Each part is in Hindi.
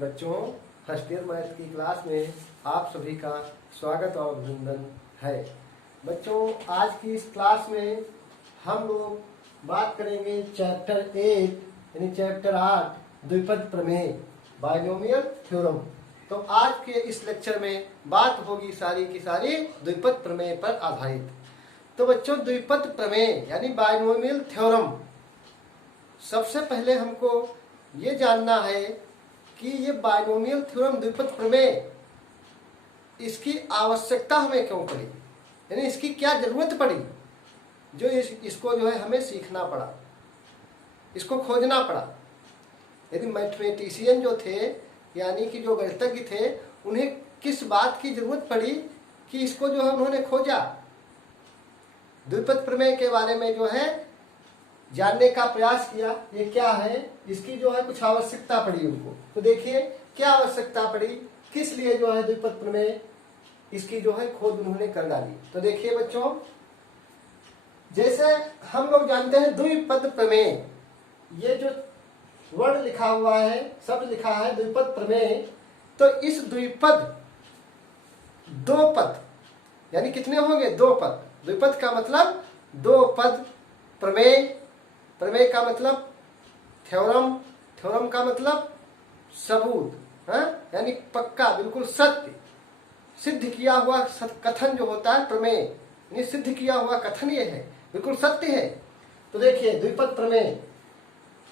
बच्चों, फर्स्ट ईयर मैथ की क्लास में आप सभी का स्वागत और अभिनंदन है। बच्चों, आज की इस क्लास में हम लोग बात करेंगे चैप्टर 8 यानी चैप्टर 8 द्विपद प्रमेय बाइनोमियल थ्योरम। तो आज के इस लेक्चर में बात होगी सारी की सारी द्विपद प्रमेय पर आधारित। तो बच्चों, द्विपद प्रमेय यानी बाइनोमियल थ्योरम, सबसे पहले हमको ये जानना है कि ये बाइनोमियल थ्योरम द्विपद प्रमेय, इसकी आवश्यकता हमें क्यों पड़ी, यानी इसकी क्या जरूरत पड़ी जो इसको जो है हमें सीखना पड़ा, इसको खोजना पड़ा। यदि मैथमेटिशियन जो थे यानी कि जो गणितज्ञ थे, उन्हें किस बात की जरूरत पड़ी कि इसको जो है उन्होंने खोजा, द्विपद प्रमेय के बारे में जो है जानने का प्रयास किया। ये क्या है, इसकी जो है कुछ आवश्यकता पड़ी उनको। तो देखिए क्या आवश्यकता पड़ी, किस लिए जो है द्विपद प्रमेय, इसकी जो है खोज उन्होंने कर डाली। तो देखिए बच्चों, जैसे हम लोग जानते हैं द्विपद प्रमेय, ये जो वर्ड लिखा हुआ है, शब्द लिखा है द्विपद प्रमेय, तो इस द्विपद, दो पद यानी कितने होंगे, दो पद। द्विपद का मतलब दो पद, प्रमेय, प्रमेय का मतलब थ्योरम, थ्योरम का मतलब सबूत, यानी पक्का, बिल्कुल सत्य, सिद्ध किया हुआ कथन जो होता है प्रमेय, यानी सिद्ध किया हुआ कथन ये है, बिल्कुल सत्य है। तो देखिए द्विपद प्रमेय,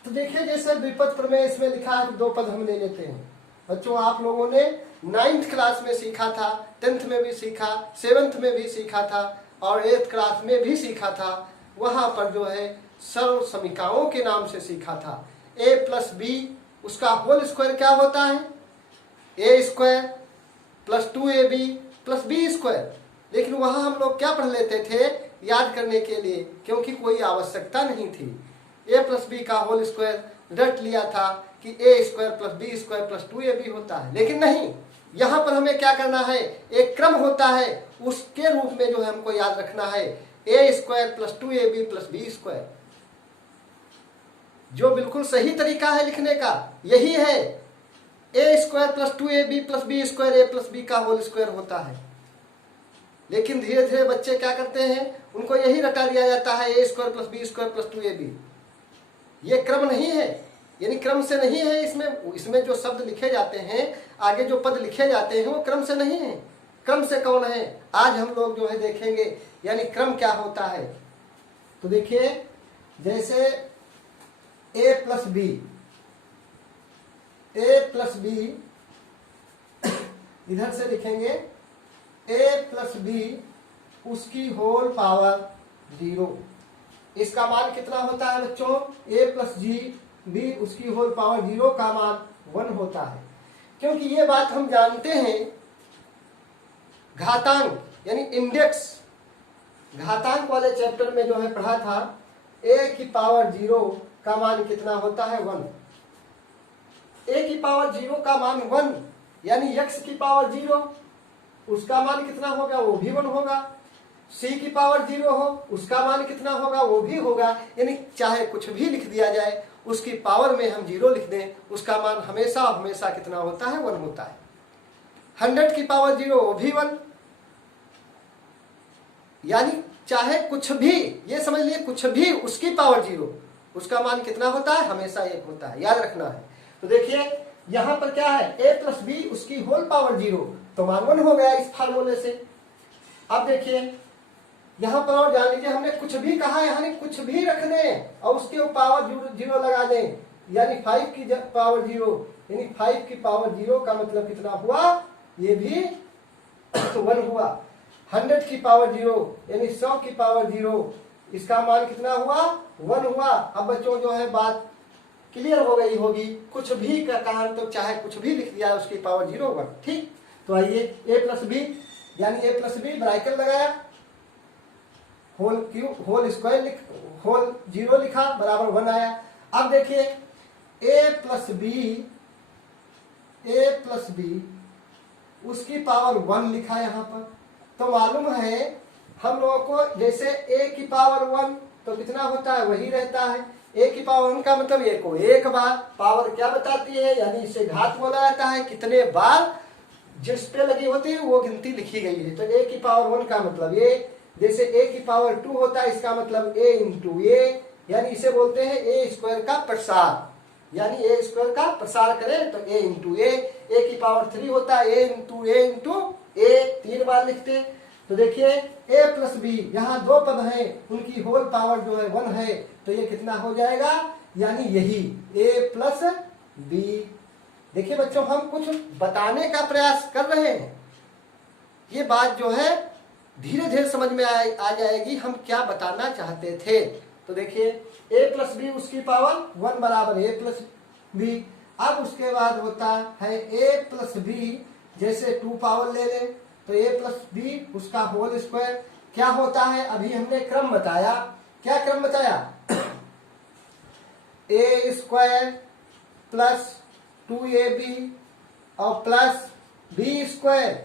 तो देखिए जैसे द्विपद प्रमेय इसमें लिखा है, दो पद हम ले लेते हैं। बच्चों, आप लोगों ने 9th क्लास में सीखा था, 10th में भी सीखा, 7th में भी सीखा था और 8th क्लास में भी सीखा था। वहां पर जो है सर्व समीकरणों के नाम से सीखा था। a प्लस बी, उसका होल स्क्वायर क्या होता है, a square plus 2ab plus B square. लेकिन वहां हम लोग क्या पढ़ लेते थे याद करने के लिए, क्योंकि कोई आवश्यकता नहीं थी। a प्लस बी का होल स्क्वायर रट लिया था कि a square plus B square plus 2ab होता है, लेकिन नहीं, यहाँ पर हमें क्या करना है, एक क्रम होता है, उसके रूप में जो है हमको याद रखना है a square plus 2ab plus B square. जो बिल्कुल सही तरीका है लिखने का यही है, a square plus 2ab plus B square a plus B का होल स्क्वायर होता है। लेकिन धीरे धीरे बच्चे क्या करते हैं, उनको यही रटा दिया जाता है a square plus B square plus 2ab। ये क्रम नहीं है, यानी क्रम से नहीं है। इसमें जो शब्द लिखे जाते हैं, आगे जो पद लिखे जाते हैं, वो क्रम से नहीं है। क्रम से कौन है, आज हम लोग जो है देखेंगे, यानी क्रम क्या होता है। तो देखिए जैसे a plus B, a plus B इधर से लिखेंगे a प्लस बी उसकी होल पावर 0। इसका मान कितना होता है बच्चों, a प्लस बी उसकी होल पावर 0 का मान 1 होता है। क्योंकि ये बात हम जानते हैं, घातांक यानी इंडेक्स, घातांक वाले चैप्टर में जो है पढ़ा था, a की पावर 0 का मान कितना होता है, 1। a की पावर 0 का मान 1, यानी x की पावर 0, उसका मान कितना होगा, वो भी 1 होगा। c की पावर 0 हो, उसका मान कितना होगा, वो भी होगा। यानी चाहे कुछ भी लिख दिया जाए, उसकी पावर में हम 0 लिख दें, उसका मान हमेशा हमेशा कितना होता है, 1 होता है। 100 की पावर 0, वो भी 1। यानी चाहे कुछ भी, ये समझ लिए, कुछ भी उसकी पावर 0, उसका मान कितना होता है, हमेशा 1 होता है, याद रखना है। तो देखिए यहां पर क्या है, a प्लस बी उसकी होल पावर 0, तो मान 1 हो गया इस फार्मूले से। अब देखिए यहां पर और जान लीजिए, हमने कुछ भी कहा है, यानी कुछ भी रख दें और उसके पावर 0 लगा दें, यानी 5 की पावर 0, यानी 5 की पावर 0 का मतलब कितना हुआ, ये भी 1 हुआ। 100 की पावर 0 यानी 100 की पावर 0, इसका मान कितना हुआ, 1 हुआ। अब बच्चों जो है बात क्लियर हो गई होगी, कुछ भी का कहा तो चाहे कुछ भी लिख दिया, उसकी पावर 0 1, ठीक। तो आइए a प्लस बी, यानी a प्लस बी ब्रैकेट लगाया, होल स्क्वायर होल 0 लिखा, बराबर 1 आया। अब देखिए a प्लस बी उसकी पावर 1 लिखा यहां पर। तो मालूम है हम लोगों को, जैसे a की पावर 1 तो कितना होता है, वही रहता है। ए की पावर वन का मतलब ए को एक बार, पावर क्या बताती है, यानी इसे घात बोला जाता है, कितने बार जिस पे लगी होती है वो गिनती लिखी गई है। तो ए की पावर वन का मतलब ए, जैसे ए की पावर टू होता है इसका मतलब ए इंटू ए, यानी इसे बोलते हैं ए स्क्वायर का प्रसार, यानी ए स्क्वायर का प्रसार करें तो ए इंटू ए। ए की पावर थ्री होता है ए इंटू ए, तीन बार लिखते हैं। तो देखिए a प्लस बी, यहाँ दो पद हैं, उनकी होल पावर जो है वन है, तो ये कितना हो जाएगा, यानी यही a प्लस बी। देखिए बच्चों हम कुछ बताने का प्रयास कर रहे हैं, ये बात जो है धीरे धीरे समझ में आ जाएगी हम क्या बताना चाहते थे। तो देखिए a प्लस बी उसकी पावर वन बराबर a प्लस बी। अब उसके बाद होता है a प्लस बी, जैसे टू पावर ले लें तो a प्लस बी उसका होल स्क्वायर क्या होता है, अभी हमने क्रम बताया, क्या क्रम बताया, a स्क्वायर प्लस 2ab और प्लस बी स्क्वायर,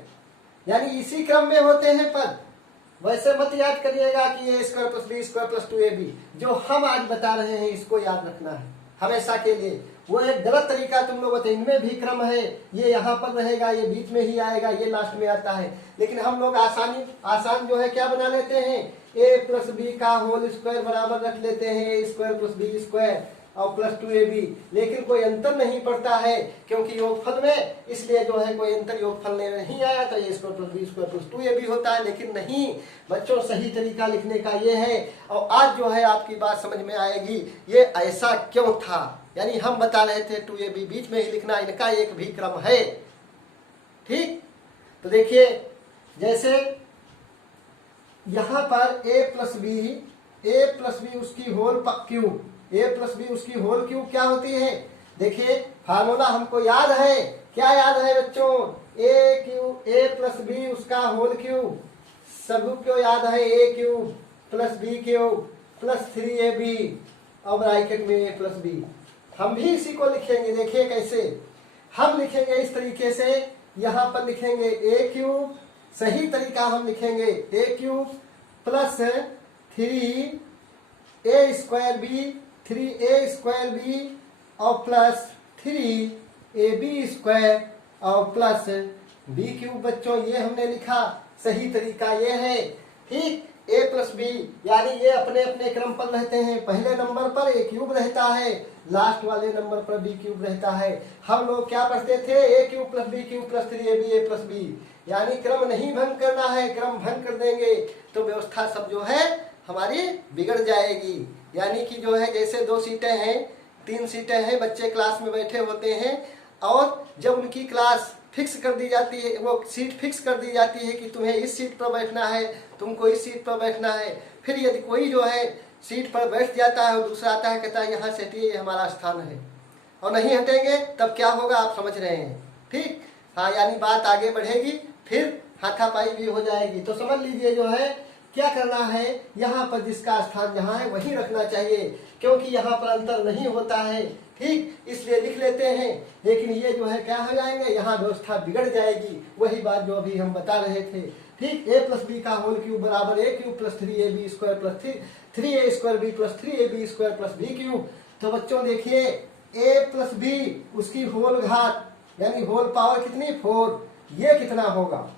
यानी इसी क्रम में होते हैं पद। वैसे मत याद करिएगा कि a square plus B square plus 2ab, जो हम आज बता रहे हैं इसको याद रखना है हमेशा के लिए। वो एक गलत तरीका तुम लोग बताए, इनमें भी क्रम है, ये यहाँ पर रहेगा, ये बीच में ही आएगा, ये लास्ट में आता है, लेकिन हम लोग आसान जो है क्या बना लेते हैं, a प्लस बी का होल स्क्वायर बराबर रख लेते हैं ए स्क्वायर प्लस बी स्क्वायर और प्लस 2ab, लेकिन कोई अंतर नहीं पड़ता है क्योंकि योगफल में, इसलिए जो है कोई अंतर योगफल में नहीं आया, तो A square plus B square plus 2ab होता है। लेकिन नहीं बच्चों, सही तरीका लिखने का ये है, और आज जो है आपकी बात समझ में आएगी ये ऐसा क्यों था। यानी हम बता रहे थे 2ab बीच में ही लिखना, इनका एक भी क्रम है, ठीक। तो देखिए जैसे यहां पर a प्लस बी उसकी whole cube, a plus B उसकी होल क्यूब क्या होती है, देखिए फार्मूला हमको याद है, क्या याद है बच्चों, a प्लस बी उसका होल क्यूब, सबको याद है a cube plus B cube plus 3ab और ब्रैकेट में a प्लस बी। हम भी इसी को लिखेंगे, देखिए कैसे हम लिखेंगे, इस तरीके से यहाँ पर लिखेंगे a क्यूब, सही तरीका हम लिखेंगे a cube plus 3a square B और प्लस 3ab स्क्वायर और प्लस b क्यूब। बच्चों ये हमने लिखा, सही तरीका ये है, ठीक। a प्लस बी यानी ये अपने अपने क्रम पर रहते हैं, पहले नंबर पर a क्यूब रहता है, लास्ट वाले नंबर पर b क्यूब रहता है। हम लोग क्या पढ़ते थे, a cube plus b cube plus 3ab a plus b, यानी क्रम नहीं भंग करना है, क्रम भंग कर देंगे तो व्यवस्था सब जो है हमारी बिगड़ जाएगी। यानी कि जो है जैसे 2 सीटें हैं, 3 सीटें हैं, बच्चे क्लास में बैठे होते हैं और जब उनकी क्लास फिक्स कर दी जाती है, वो सीट फिक्स कर दी जाती है कि तुम्हें इस सीट पर बैठना है, तुमको इस सीट पर बैठना है, फिर यदि कोई जो है सीट पर बैठ जाता है और दूसरा आता है कहता है यहाँ से हटिए, ये हमारा स्थान है, और नहीं हटेंगे तब क्या होगा आप समझ रहे हैं, ठीक। हाँ, यानी बात आगे बढ़ेगी, फिर हाथापाई भी हो जाएगी। तो समझ लीजिए जो है क्या करना है, यहाँ पर जिसका स्थान जहाँ है वहीं रखना चाहिए, क्योंकि यहाँ पर अंतर नहीं होता है, ठीक, इसलिए लिख लेते हैं। लेकिन ये जो है क्या हो जाएंगे, यहाँ व्यवस्था बिगड़ जाएगी, वही बात जो अभी हम बता रहे थे, ठीक। a प्लस बी का होल क्यूब बराबर a cube plus 3ab square plus 3a square b plus 3ab square plus b cube. तो बच्चों देखिए a प्लस b उसकी होल घात यानी होल पावर कितनी 4, ये कितना होगा,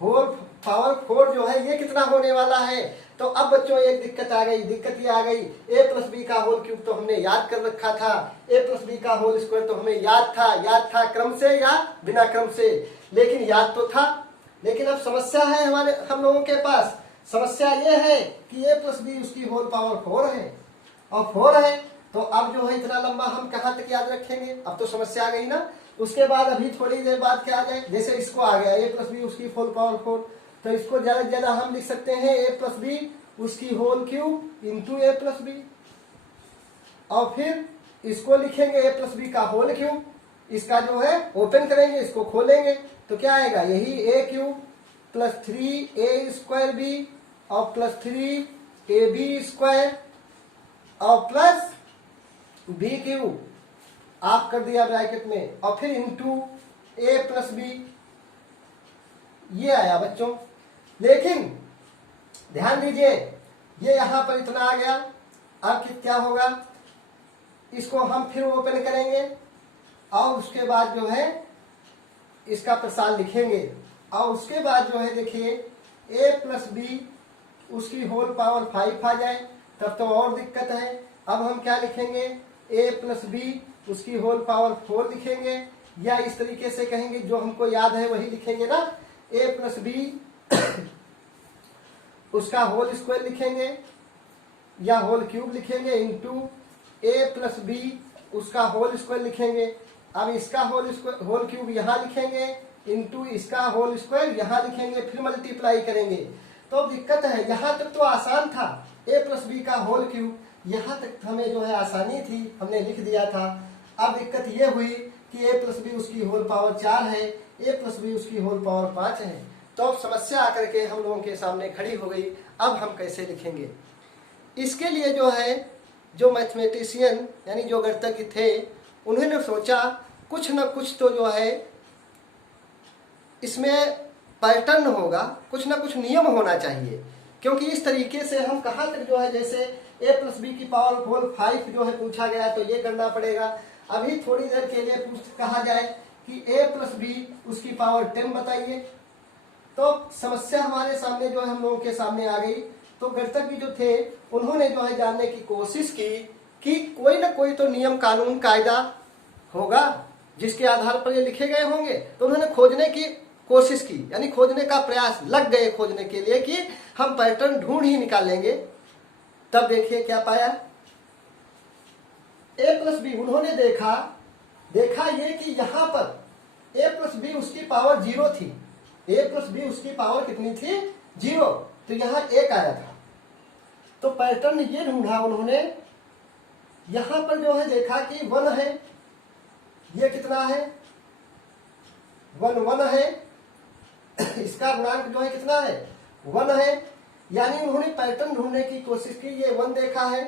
होल पावर 4 जो है ये कितना होने वाला है। तो अब बच्चों एक दिक्कत आ गई, दिक्कत ये आ गई, a प्लस बी का होल क्यूब तो हमने याद कर रखा था, a प्लस बी का होल स्क्वायर तो हमें याद था क्रम से या बिना क्रम से, लेकिन याद तो था। लेकिन अब समस्या है हम लोगों के पास, समस्या ये है कि a प्लस बी उसकी होल पावर 4 है और 4 है, तो अब जो है इतना लंबा हम कहाँ तक याद रखेंगे, अब तो समस्या आ गई ना। उसके बाद अभी थोड़ी देर बाद क्या आ जाए, जैसे इसको आ गया a प्लस बी उसकी होल पावर 4, तो इसको ज्यादा से ज्यादा हम लिख सकते हैं a प्लस बी उसकी whole cube into a plus B, और फिर इसको लिखेंगे a प्लस बी का होल क्यूब, इसका जो है ओपन करेंगे, इसको खोलेंगे तो क्या आएगा, यही a cube plus 3a square B और प्लस 3ab स्क्वायर और प्लस b क्यूब, आप कर दिया ब्रैकेट में, और फिर इंटू a प्लस बी, ये आया बच्चों। लेकिन ध्यान दीजिए ये यहां पर इतना आ गया, अब क्या होगा, इसको हम फिर ओपन करेंगे और उसके बाद जो है इसका प्रसार लिखेंगे और उसके बाद जो है देखिए a प्लस बी उसकी होल पावर 5 आ जाए तब तो और दिक्कत है। अब हम क्या लिखेंगे, a प्लस बी उसकी होल पावर 4 लिखेंगे, या इस तरीके से कहेंगे जो हमको याद है वही लिखेंगे ना, a प्लस बी उसका होल स्क्वायर लिखेंगे या होल क्यूब लिखेंगे इंटू a प्लस बी उसका होल स्क्वायर लिखेंगे। अब इसका होल क्यूब यहाँ लिखेंगे इंटू इसका होल स्क्वायर यहाँ लिखेंगे, फिर मल्टीप्लाई करेंगे। तो अब दिक्कत है, यहाँ तक तो आसान था, a प्लस बी का होल क्यूब, यहाँ तक हमें जो है आसानी थी, हमने लिख दिया था। अब दिक्कत ये हुई कि a प्लस बी उसकी होल पावर 4 है, a प्लस बी उसकी होल पावर 5 है। तो अब समस्या आकर के हम लोगों के सामने खड़ी हो गई, अब हम कैसे लिखेंगे। इसके लिए जो है जो मैथमेटिशियन यानी जो गणितज्ञ थे उन्होंने सोचा कुछ न कुछ तो जो है इसमें पैटर्न होगा, कुछ ना कुछ नियम होना चाहिए, क्योंकि इस तरीके से हम कहाँ तक जो है जैसे a प्लस बी की पावर होल 5 जो है पूछा गया तो ये करना पड़ेगा। अभी थोड़ी देर के लिए कहा जाए कि a प्लस बी उसकी पावर 10 बताइए, तो समस्या हमारे सामने जो है हम लोगों के सामने आ गई। तो गणितज्ञ जो थे उन्होंने जो है जानने की कोशिश की कि कोई ना कोई तो नियम कानून कायदा होगा जिसके आधार पर ये लिखे गए होंगे। तो उन्होंने खोजने की कोशिश की, यानी खोजने का प्रयास, लग गए खोजने के लिए कि हम पैटर्न ढूंढ ही निकालेंगे। तब देखिए क्या पाया, a प्लस बी उन्होंने देखा ये कि यहाँ पर a प्लस बी उसकी पावर 0 थी, a प्लस बी उसकी पावर कितनी थी 0, तो यहाँ 1 आया था। तो पैटर्न ये ढूंढा उन्होंने, यहाँ पर जो है देखा कि 1 है, ये कितना है 1 है, इसका गुणांक जो है कितना है 1 है, यानी उन्होंने पैटर्न ढूंढने की कोशिश की। ये 1 देखा है,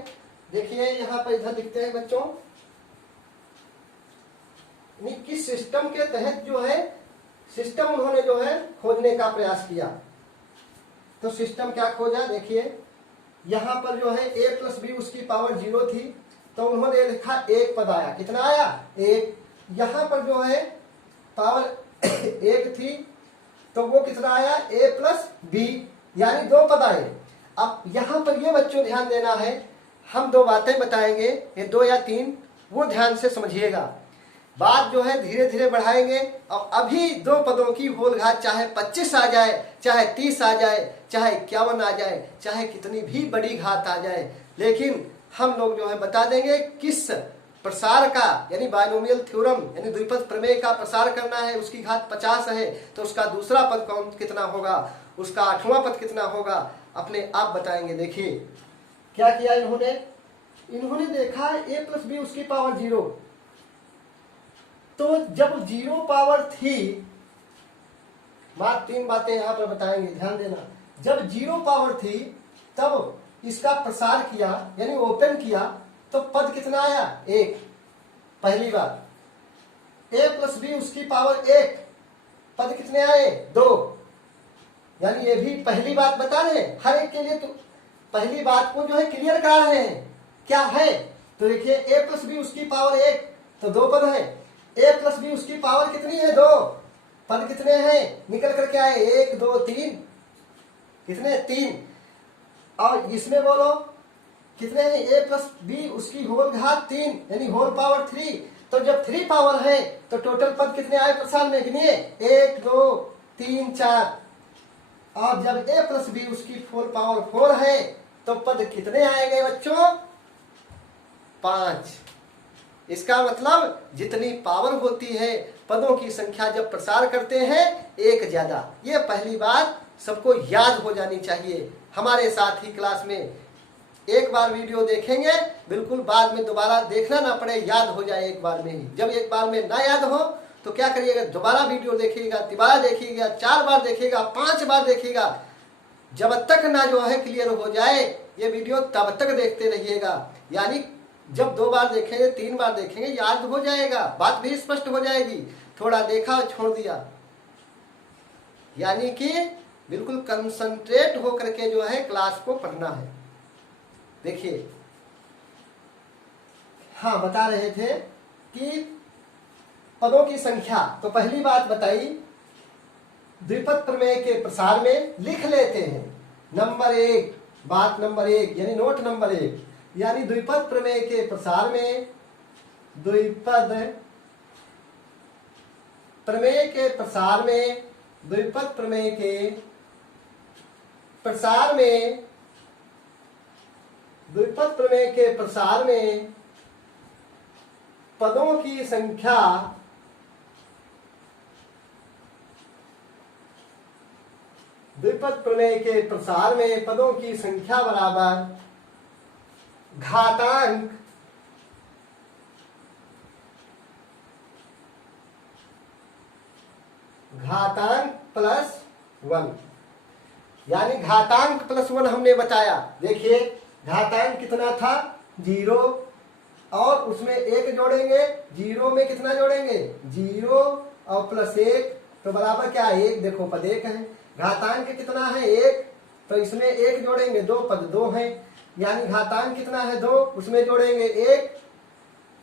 देखिए यहाँ पर इधर लिखते हैं बच्चों, किस सिस्टम के तहत जो है सिस्टम उन्होंने जो है खोजने का प्रयास किया। तो सिस्टम क्या खोजा, देखिए यहाँ पर जो है a प्लस बी उसकी पावर 0 थी, तो उन्होंने लिखा 1 पद आया, कितना आया 1। यहाँ पर जो है पावर 1 थी तो वो कितना आया a प्लस बी, यानी 2 पद आए। अब यहाँ पर ये बच्चों ध्यान देना है, हम 2 बातें बताएंगे, ये 2 या 3, वो ध्यान से समझिएगा। बात जो है धीरे धीरे बढ़ाएंगे और अभी 2 पदों की होल घात चाहे 25 आ जाए, चाहे 30 आ जाए, चाहे 51 आ जाए, चाहे कितनी भी बड़ी घात आ जाए, लेकिन हम लोग जो है बता देंगे किस प्रसार का, यानी बायनोमियल थ्योरम यानी द्विपद प्रमेय का प्रसार करना है। उसकी घात 50 है तो उसका दूसरा पद कौन कितना होगा, उसका 8वां पद कितना होगा, अपने आप बताएंगे। देखिए क्या किया इन्होंने देखा a प्लस बी उसकी पावर 0, तो जब 0 पावर थी, 3 बातें यहां पर बताएंगे, ध्यान देना। जब 0 पावर थी तब इसका प्रसार किया यानी ओपन किया तो पद कितना आया 1, पहली बात। a प्लस बी उसकी पावर 1, पद कितने आए 2, यानी ये भी पहली बात बता रहे हैं, हर एक के लिए तो पहली बात को जो है क्लियर करा रहे हैं क्या है। तो देखिए a प्लस बी उसकी पावर 1 तो 2 पद है, a प्लस बी उसकी पावर कितनी है 2, पद कितने हैं निकल करके आए 1 2 3, कितने 3, और इसमें बोलो कितने हैं a प्लस बी उसकी होल घात 3 यानी होल पावर 3। तो जब 3 पावर है तो टोटल पद कितने आए प्रसार में गिनिए 1 2 3 4, और जब a प्लस बी उसकी होल पावर 4 है तो पद कितने आएंगे बच्चों 5। इसका मतलब जितनी पावर होती है पदों की संख्या जब प्रसार करते हैं 1 ज्यादा। ये पहली बात सबको याद हो जानी चाहिए। हमारे साथ ही क्लास में एक बार वीडियो देखेंगे, बिल्कुल बाद में दोबारा देखना ना पड़े, याद हो जाए एक बार में ही। जब एक बार में ना याद हो तो क्या करिएगा, दोबारा वीडियो देखिएगा, तिबारा देखिएगा, 4 बार देखिएगा, 5 बार देखिएगा, जब तक ना जो है क्लियर हो जाए ये वीडियो तब तक देखते रहिएगा। यानी जब 2 बार देखेंगे 3 बार देखेंगे याद हो जाएगा, बात भी स्पष्ट हो जाएगी। थोड़ा देखा और छोड़ दिया, यानी कि बिल्कुल कंसंट्रेट होकर के जो है क्लास को पढ़ना है। देखिए हाँ बता रहे थे कि पदों की संख्या, तो पहली बात बताई द्विपद प्रमेय के प्रसार में लिख लेते हैं। नंबर एक, बात नंबर एक यानी नोट नंबर एक, यानी द्विपद प्रमेय के प्रसार में, द्विपद प्रमेय के प्रसार में, द्विपद प्रमेय के प्रसार में, द्विपद प्रमेय के प्रसार में पदों की संख्या द्विपद प्रमेय के प्रसार में पदों की संख्या बराबर घातांक प्लस 1, यानी घातांक प्लस 1 हमने बताया। देखिए घातांक कितना था 0, और उसमें 1 जोड़ेंगे, 0 में कितना जोड़ेंगे 0 और प्लस 1 तो बराबर क्या है 1। देखो पद 1 है, घातांक कितना है 1, तो इसमें 1 जोड़ेंगे, 2 पद 2 है, यानी घातांक कितना है 2, उसमें जोड़ेंगे 1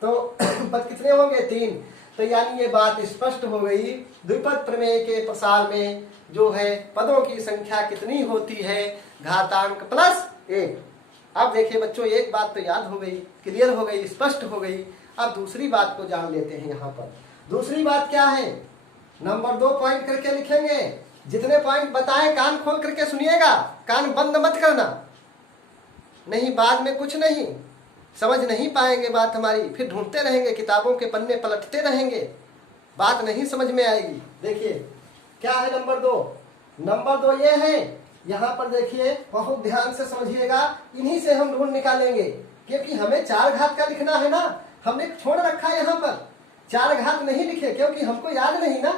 तो पद कितने होंगे 3। तो यानी ये बात स्पष्ट हो गई, द्विपद प्रमेय के प्रसार में जो है पदों की संख्या कितनी होती है, घातांक प्लस 1। अब देखिए बच्चों एक बात तो याद हो गई, क्लियर हो गई, स्पष्ट हो गई। अब दूसरी बात को जान लेते हैं। यहाँ पर दूसरी बात क्या है, नंबर 2 पॉइंट करके लिखेंगे। जितने पॉइंट बताए कान खोल करके सुनिएगा, कान बंद मत करना, नहीं बाद में कुछ नहीं समझ नहीं पाएंगे बात हमारी, फिर ढूंढते रहेंगे, किताबों के पन्ने पलटते रहेंगे, बात नहीं समझ में आएगी। देखिए क्या है नंबर 2, नंबर 2 ये है, यहाँ पर देखिए बहुत ध्यान से समझिएगा, इन्हीं से हम ढूंढ निकालेंगे, क्योंकि हमें 4 घात का लिखना है ना, हमने छोड़ रखा है यहाँ पर 4 घात नहीं लिखे क्योंकि हमको याद नहीं ना,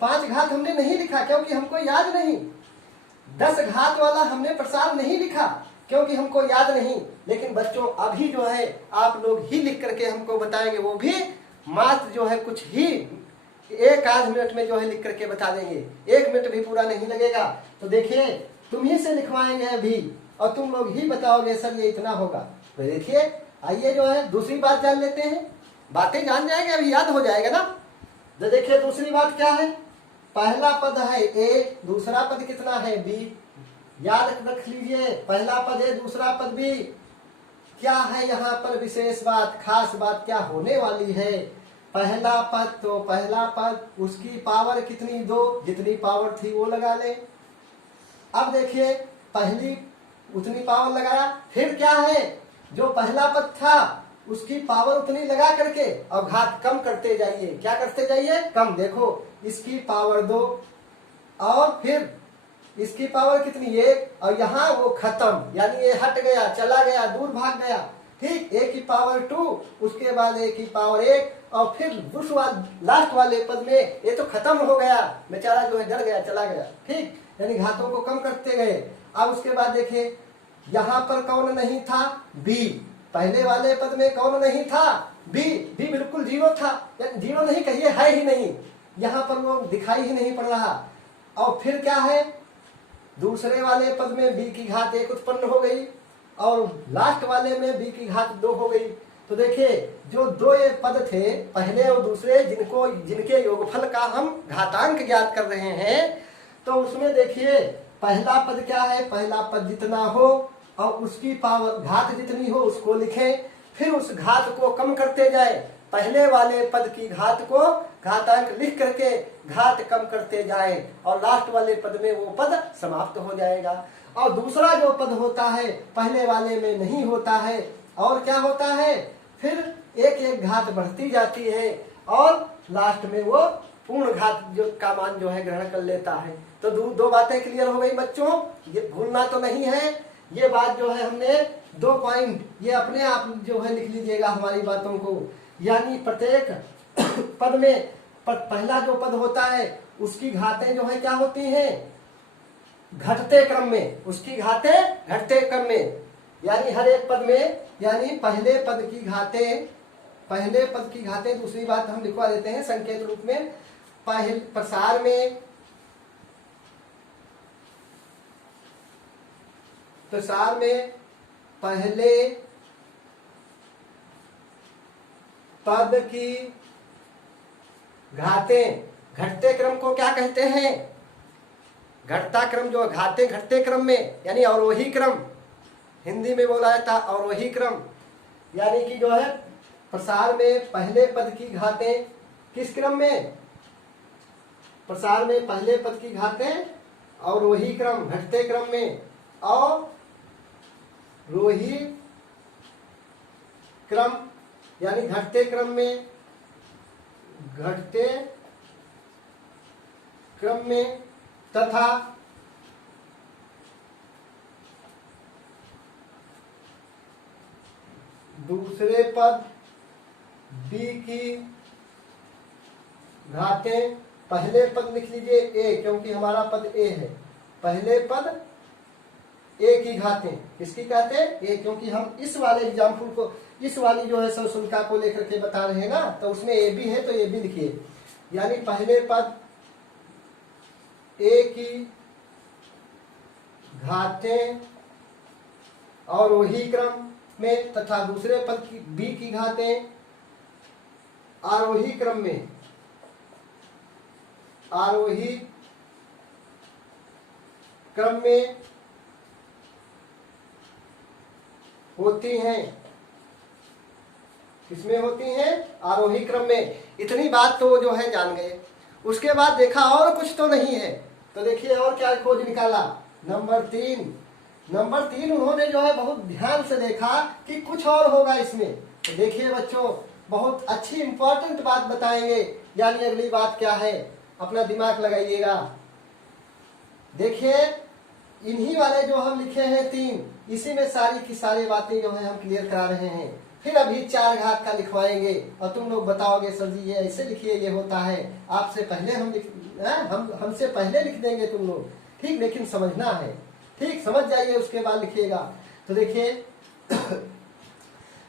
5 घात हमने नहीं लिखा क्योंकि हमको याद नहीं, 10 घात वाला हमने प्रसार नहीं लिखा क्योंकि हमको याद नहीं। लेकिन बच्चों अभी जो है आप लोग ही लिख करके हमको बताएंगे, वो भी मात्र जो है कुछ ही 1 आध मिनट में जो है लिख करके बता देंगे, 1 मिनट भी पूरा नहीं लगेगा। तो देखिए तुम ही से लिखवाएंगे अभी और तुम लोग ही बताओगे सर ये इतना होगा। तो देखिए आइए जो है दूसरी बात जान लेते हैं, बातें जान जाएंगे अभी याद हो जाएगा ना। तो देखिए दूसरी बात क्या है, पहला पद है ए, दूसरा पद कितना है बी, याद रख लीजिए पहला पद है दूसरा पद बी। क्या है यहाँ पर विशेष बात, खास बात क्या होने वाली है, पहला पद तो पहला पद उसकी पावर कितनी 2, जितनी पावर थी वो लगा ले। अब देखिए पहली उतनी पावर लगाया, फिर क्या है जो पहला पद था उसकी पावर उतनी लगा करके और घात कम करते जाइए, क्या करते जाइए कम। देखो इसकी पावर 2 और फिर इसकी पावर कितनी 1, और यहाँ वो खत्म, यानी ये हट गया, चला गया, दूर भाग गया, ठीक। ए की पावर 2, उसके बाद ए की पावर 1, और फिर उस लास्ट वाले पद में ये तो खत्म हो गया, बेचारा जो है डर गया, चला गया, ठीक, यानी घातों को कम करते गए। अब उसके बाद देखिए यहाँ पर कौन नहीं था बी, पहले वाले पद में कौन नहीं था बी, बी बिल्कुल 0 था, 0 नहीं कहिए है ही नहीं, यहाँ पर वो दिखाई ही नहीं पड़ रहा। और फिर क्या है दूसरे वाले पद में बी की घात 1 उत्पन्न हो गई और लास्ट वाले में बी की घात 2 हो गई। तो देखिए जो 2 ये पद थे पहले और दूसरे, जिनके योगफल का हम घातांक ज्ञात कर रहे हैं, तो उसमें देखिए पहला पद क्या है, पहला पद जितना हो और उसकी पावर घात जितनी हो उसको लिखें, फिर उस घात को कम करते जाए, पहले वाले पद की घात को घातांक लिख करके घात कम करते जाएं और लास्ट वाले पद में वो पद समाप्त हो जाएगा। और दूसरा जो पद होता है पहले वाले में नहीं होता है, और क्या होता है फिर एक एक घात बढ़ती जाती है और लास्ट में वो पूर्ण घात जो का मान जो है ग्रहण कर लेता है। तो दो बातें क्लियर हो गई बच्चों, ये भूलना तो नहीं है। ये बात जो है हमने 2 पॉइंट ये अपने आप जो है लिख लीजिएगा हमारी बातों को, यानी प्रत्येक पद में पहला जो पद होता है उसकी घातें जो है क्या होती हैं घटते क्रम में, उसकी घातें घटते क्रम में, यानी हर एक पद में, यानी पहले पद की घातें दूसरी बात हम लिखवा देते हैं संकेत रूप में, प्रसार में पहले पद की घातें, घटते क्रम को क्या कहते हैं? घटता क्रम जो घातें घटते क्रम में यानी अवरोही क्रम, हिंदी में बोला जाता अवरोही क्रम, यानी कि जो है प्रसार में पहले पद की घातें किस क्रम में? प्रसार में पहले पद की घातें अवरोही क्रम, घटते क्रम में, अवरोही क्रम यानी घटते क्रम में, घटते क्रम में, तथा दूसरे पद बी की घातें, पहले पद लिख लीजिए ए, क्योंकि हमारा पद ए है, पहले पद ए की घातें, किसकी कहते हैं? ए, क्योंकि हम इस वाले एग्जाम्पल को, इस वाली जो है सशुल्का को लेकर के बता रहे हैं ना, तो उसमें ए भी है तो ए भी लिखिए, यानी पहले पद ए की घातें अवरोही क्रम में तथा दूसरे पद की बी की घातें आरोही क्रम में, आरोही क्रम में होती हैं। किसमें होती हैं? आरोही क्रम में। इतनी बात तो जो है जान गए। उसके बाद देखा और कुछ तो नहीं है, तो देखिए और क्या खोज निकाला। नंबर 3 उन्होंने जो है बहुत ध्यान से देखा कि कुछ और होगा इसमें। तो देखिए बच्चों, बहुत अच्छी इंपॉर्टेंट बात बताएंगे, यानी अगली बात क्या है, अपना दिमाग लगाइएगा। देखिए इन्हीं वाले जो हम लिखे हैं 3, इसी में सारी की सारी बातें जो है हम क्लियर करा रहे हैं। फिर अभी 4 घात का लिखवाएंगे और तुम लोग बताओगे सर जी ये ऐसे लिखिए, ये होता है। आपसे पहले हमसे पहले लिख देंगे तुम लोग, ठीक, लेकिन समझना है, ठीक, समझ जाइए उसके बाद लिखिएगा। तो देखिए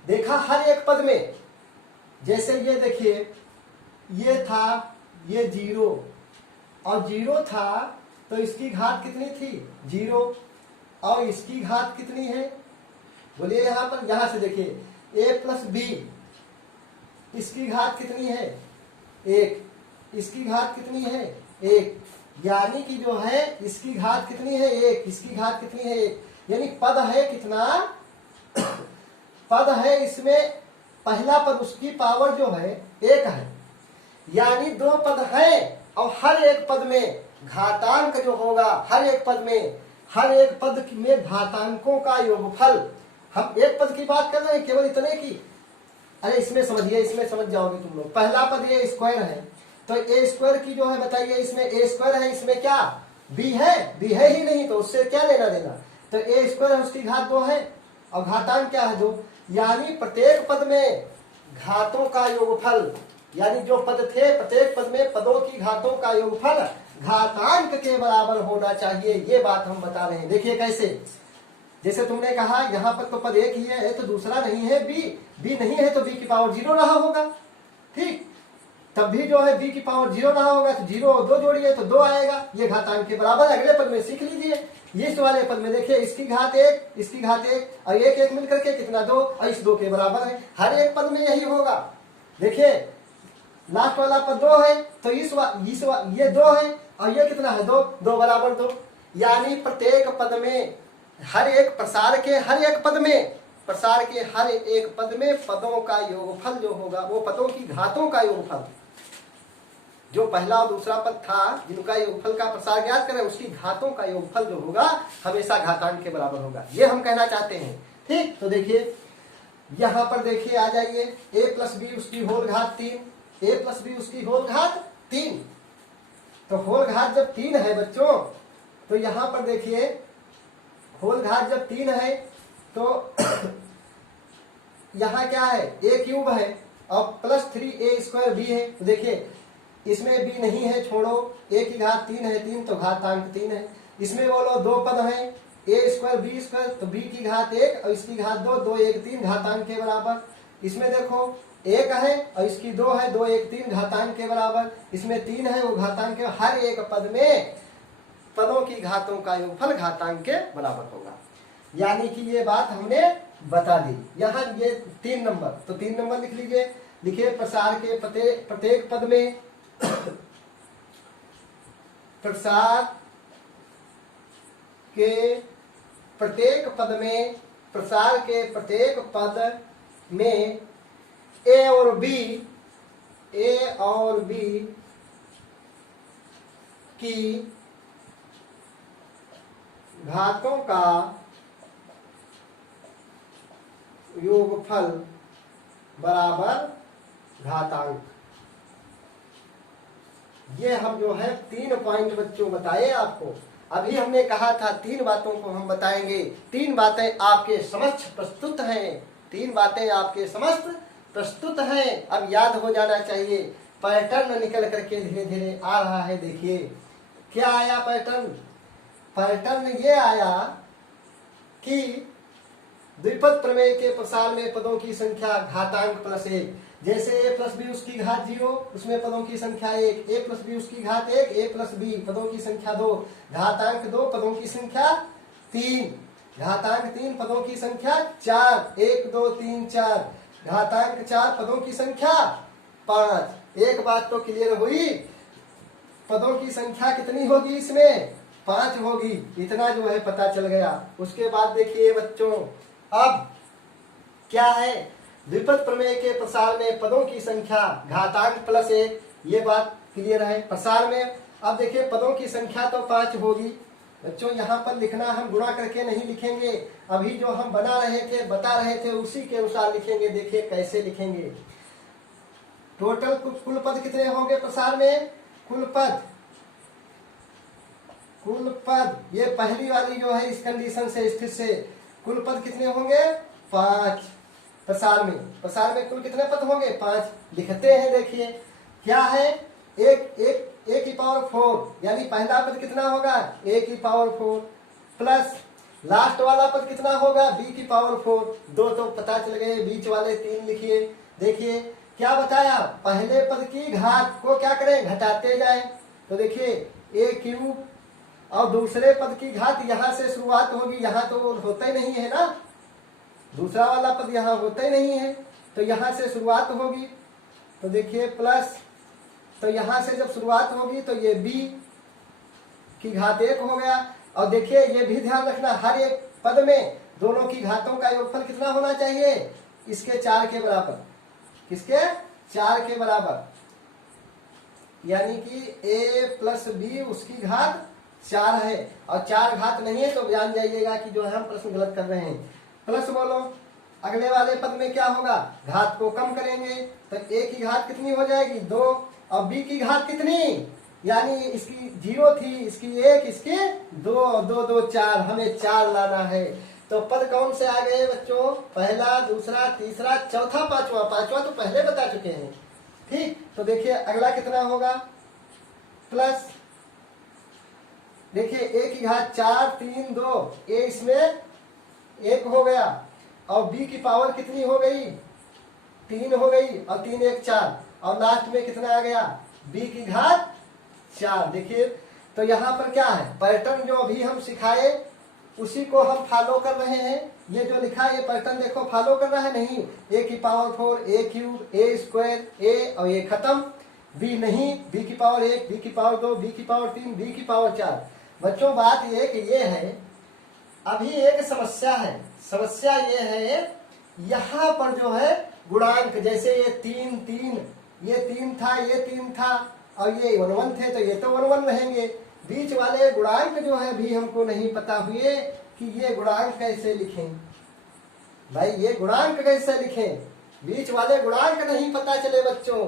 देखा हर एक पद में, जैसे ये देखिए ये था, ये 0 और 0 था तो इसकी घात कितनी थी? 0, और इसकी घात कितनी है? बोलिए यहां पर, यहां से देखिए a प्लस बी, इसकी घात कितनी है? 1, इसकी घात कितनी है? 1, यानी कि जो है इसकी घात कितनी है? 1, इसकी घात कितनी है? 1, यानी पद है कितना? पद है इसमें पहला पद, उसकी पावर जो है 1 है, यानी 2 पद है और हर एक पद में घातांक जो होगा, हर एक पद में घातांकों का योगफल। हम एक पद की बात कर रहे हैं केवल इतने की, अरे इसमें समझिए, इसमें समझ जाओगे तुम लोग। पहला पद ये स्क्वायर है, तो ए स्क्वायर की जो है बताइए, इसमें ए स्क्वायर है, इसमें क्या बी है? बी है ही नहीं, तो उससे क्या लेना देना। तो ए स्क्वायर है, उसकी घात 2 है और घातांक क्या है? 2, यानी प्रत्येक पद में घातों का योगफल, यानी जो पद थे प्रत्येक पद में पदों की घातों का योगफल घातांक के बराबर होना चाहिए। ये बात हम बता रहे हैं। देखिए कैसे, जैसे तुमने कहा यहाँ पर तो पद 1 ही है तो दूसरा नहीं है बी नहीं है तो बी की पावर 0 रहा होगा, ठीक, तब भी जो है बी की पावर 0 रहा होगा तो 0 और 2 जोड़िए तो 2 आएगा, ये घातांक के बराबर। अगले पद में सीख लीजिए, ये इस वाले पद में देखिए इसकी घात 1, इसकी घात 1 और 1 मिलकर के कितना 2 और इस 2 के बराबर है। हर एक पद में यही होगा। देखिए लास्ट वाला पद 2 है तो ये 2 है और ये कितना है? 2 बराबर 2, यानी प्रत्येक पद में हर एक प्रसार के हर एक पद में पदों का योगफल जो होगा, वो पदों की घातों का योगफल, जो पहला और दूसरा पद था जिनका योगफल का प्रसार ज्ञात करें, उसकी घातों का योगफल जो होगा हमेशा घातांक के बराबर होगा। ये हम कहना चाहते हैं, ठीक। तो देखिए यहां पर देखिए आ जाइए, a प्लस बी उसकी होल घात 3, a प्लस बी उसकी होल घात 3, तो होल घात जब 3 है बच्चों, तो यहां पर देखिए होल घात जब 3 है तो यहाँ क्या है? a क्यूब है और प्लस 3a स्क्वायर b है। तो देखिए इसमें b नहीं है, छोड़ो, a की घात 3 है, 3 तो घातांक 3 है। इसमें बोलो 2 पद हैं, a स्क्वायर b स्क्वायर, तो b की घात 1 और इसकी घात 2, 2 1 3 घातांक के बराबर। इसमें देखो 1 है और इसकी 2 है, 2 1 3 घातांक के बराबर। इसमें 3 है, वो घातांक के, हर एक पद में पदों की घातों का योगफल घातांक के बराबर होगा। यानी कि ये बात हमने बता दी। यहाँ ये 3 नंबर, तो 3 नंबर लिख लीजिए। देखिए प्रसार के प्रत्येक पद में प्रसार के प्रत्येक पद में प्रसार के प्रत्येक पद में ए और बी की घातों का योगफल बराबर घातांक। ये हम जो है 3 पॉइंट बच्चों बताए आपको। अभी हमने कहा था 3 बातों को हम बताएंगे। 3 बातें आपके समक्ष प्रस्तुत हैं। 3 बातें आपके समक्ष प्रस्तुत हैं। अब याद हो जाना चाहिए। पैटर्न निकल करके धीरे धीरे आ रहा है। देखिए क्या आया पैटर्न। पैटर्न ये आया कि द्विपद प्रमेय के प्रसार में पदों की संख्या घातांक प्लस 1। जैसे a प्लस बी उसकी घात 0, उसमें पदों की संख्या 1, a प्लस बी उसकी घात 1, a प्लस बी पदों की संख्या 2, घातांक 2 पदों की संख्या 3, घातांक 3 पदों की संख्या 4, 1 2 3 4, घातांक 4 पदों की संख्या 5। एक बात तो क्लियर हुई, पदों की संख्या कितनी होगी इसमें? 5 होगी। इतना जो है पता चल गया। उसके बाद देखिए बच्चों, अब क्या है, द्विपद प्रमेय के प्रसार में पदों की संख्या घातांक प्लस 1, ये बात क्लियर है। प्रसार में अब देखिए पदों की संख्या तो 5 होगी बच्चों। यहाँ पर लिखना हम गुणा करके नहीं लिखेंगे, अभी जो हम बता रहे थे उसी के अनुसार लिखेंगे। देखिए कैसे लिखेंगे। टोटल कुल पद कितने होंगे प्रसार में? कुल पद ये पहली वाली जो है इस कंडीशन से स्थित से कुल पद कितने होंगे? 5। प्रसार में कुल कितने पद होंगे? 5 लिखते हैं। देखिए क्या है, a की पावर 4, यानी पहला पद कितना होगा? a की पावर 4 प्लस लास्ट वाला पद कितना होगा? b की पावर 4। 2 तो पता चल गए, बीच वाले 3 लिखिए। देखिए क्या बताया, पहले पद की घात को क्या करें? घटाते जाए। तो देखिए a³ और दूसरे पद की घात यहां से शुरुआत होगी, यहां तो होता ही नहीं है ना, दूसरा वाला पद यहाँ होता ही नहीं है, तो यहाँ से शुरुआत होगी। तो देखिए प्लस, तो यहाँ से जब शुरुआत होगी तो ये b की घात 1 हो गया। और देखिए ये भी ध्यान रखना, हर एक पद में दोनों की घातों का योगफल कितना होना चाहिए? इसके 4 के बराबर। किसके? 4 के बराबर, यानी कि a प्लस बी उसकी घात 4 है। और 4 घात नहीं है तो जान जाइएगा कि जो है हम प्रश्न गलत कर रहे हैं। प्लस बोलो, अगले वाले पद में क्या होगा? घात को कम करेंगे तो a की घात कितनी हो जाएगी? 2, और b की घात कितनी? यानी इसकी 0 थी, इसकी 1, इसकी 2, 2 2 4, हमें 4 लाना है। तो पद कौन से आ गए बच्चों? पहला, दूसरा, तीसरा, चौथा, पांचवा। पांचवा तो पहले बता चुके हैं। ठीक, तो देखिए अगला कितना होगा? प्लस देखिए a की घात 4 3 2, a इसमें 1 हो गया, और b की पावर कितनी हो गई? 3 हो गई, और 3 1 4, और लास्ट में कितना आ गया? b की घात 4। देखिए तो यहाँ पर क्या है, पैटर्न जो अभी हम सिखाए उसी को हम फॉलो कर रहे हैं। ये जो लिखा है ये पैटर्न देखो फॉलो कर रहा है नहीं? a की पावर 4, a³ a² a, और ये खत्म। b नहीं, b की पावर 1, b की पावर 2, b की पावर 3, b की पावर 4। बच्चों बात ये कि ये है, अभी एक समस्या है। समस्या ये है, यहाँ पर जो है गुणांक, जैसे ये 3 3, ये 3 था, ये 3 था, और ये 1 1 थे, तो ये तो 1 1 रहेंगे। बीच वाले गुणांक जो है भी हमको नहीं पता हुए कि ये गुणांक कैसे लिखें। भाई ये गुणांक कैसे लिखें? बीच वाले गुणांक नहीं पता चले बच्चों।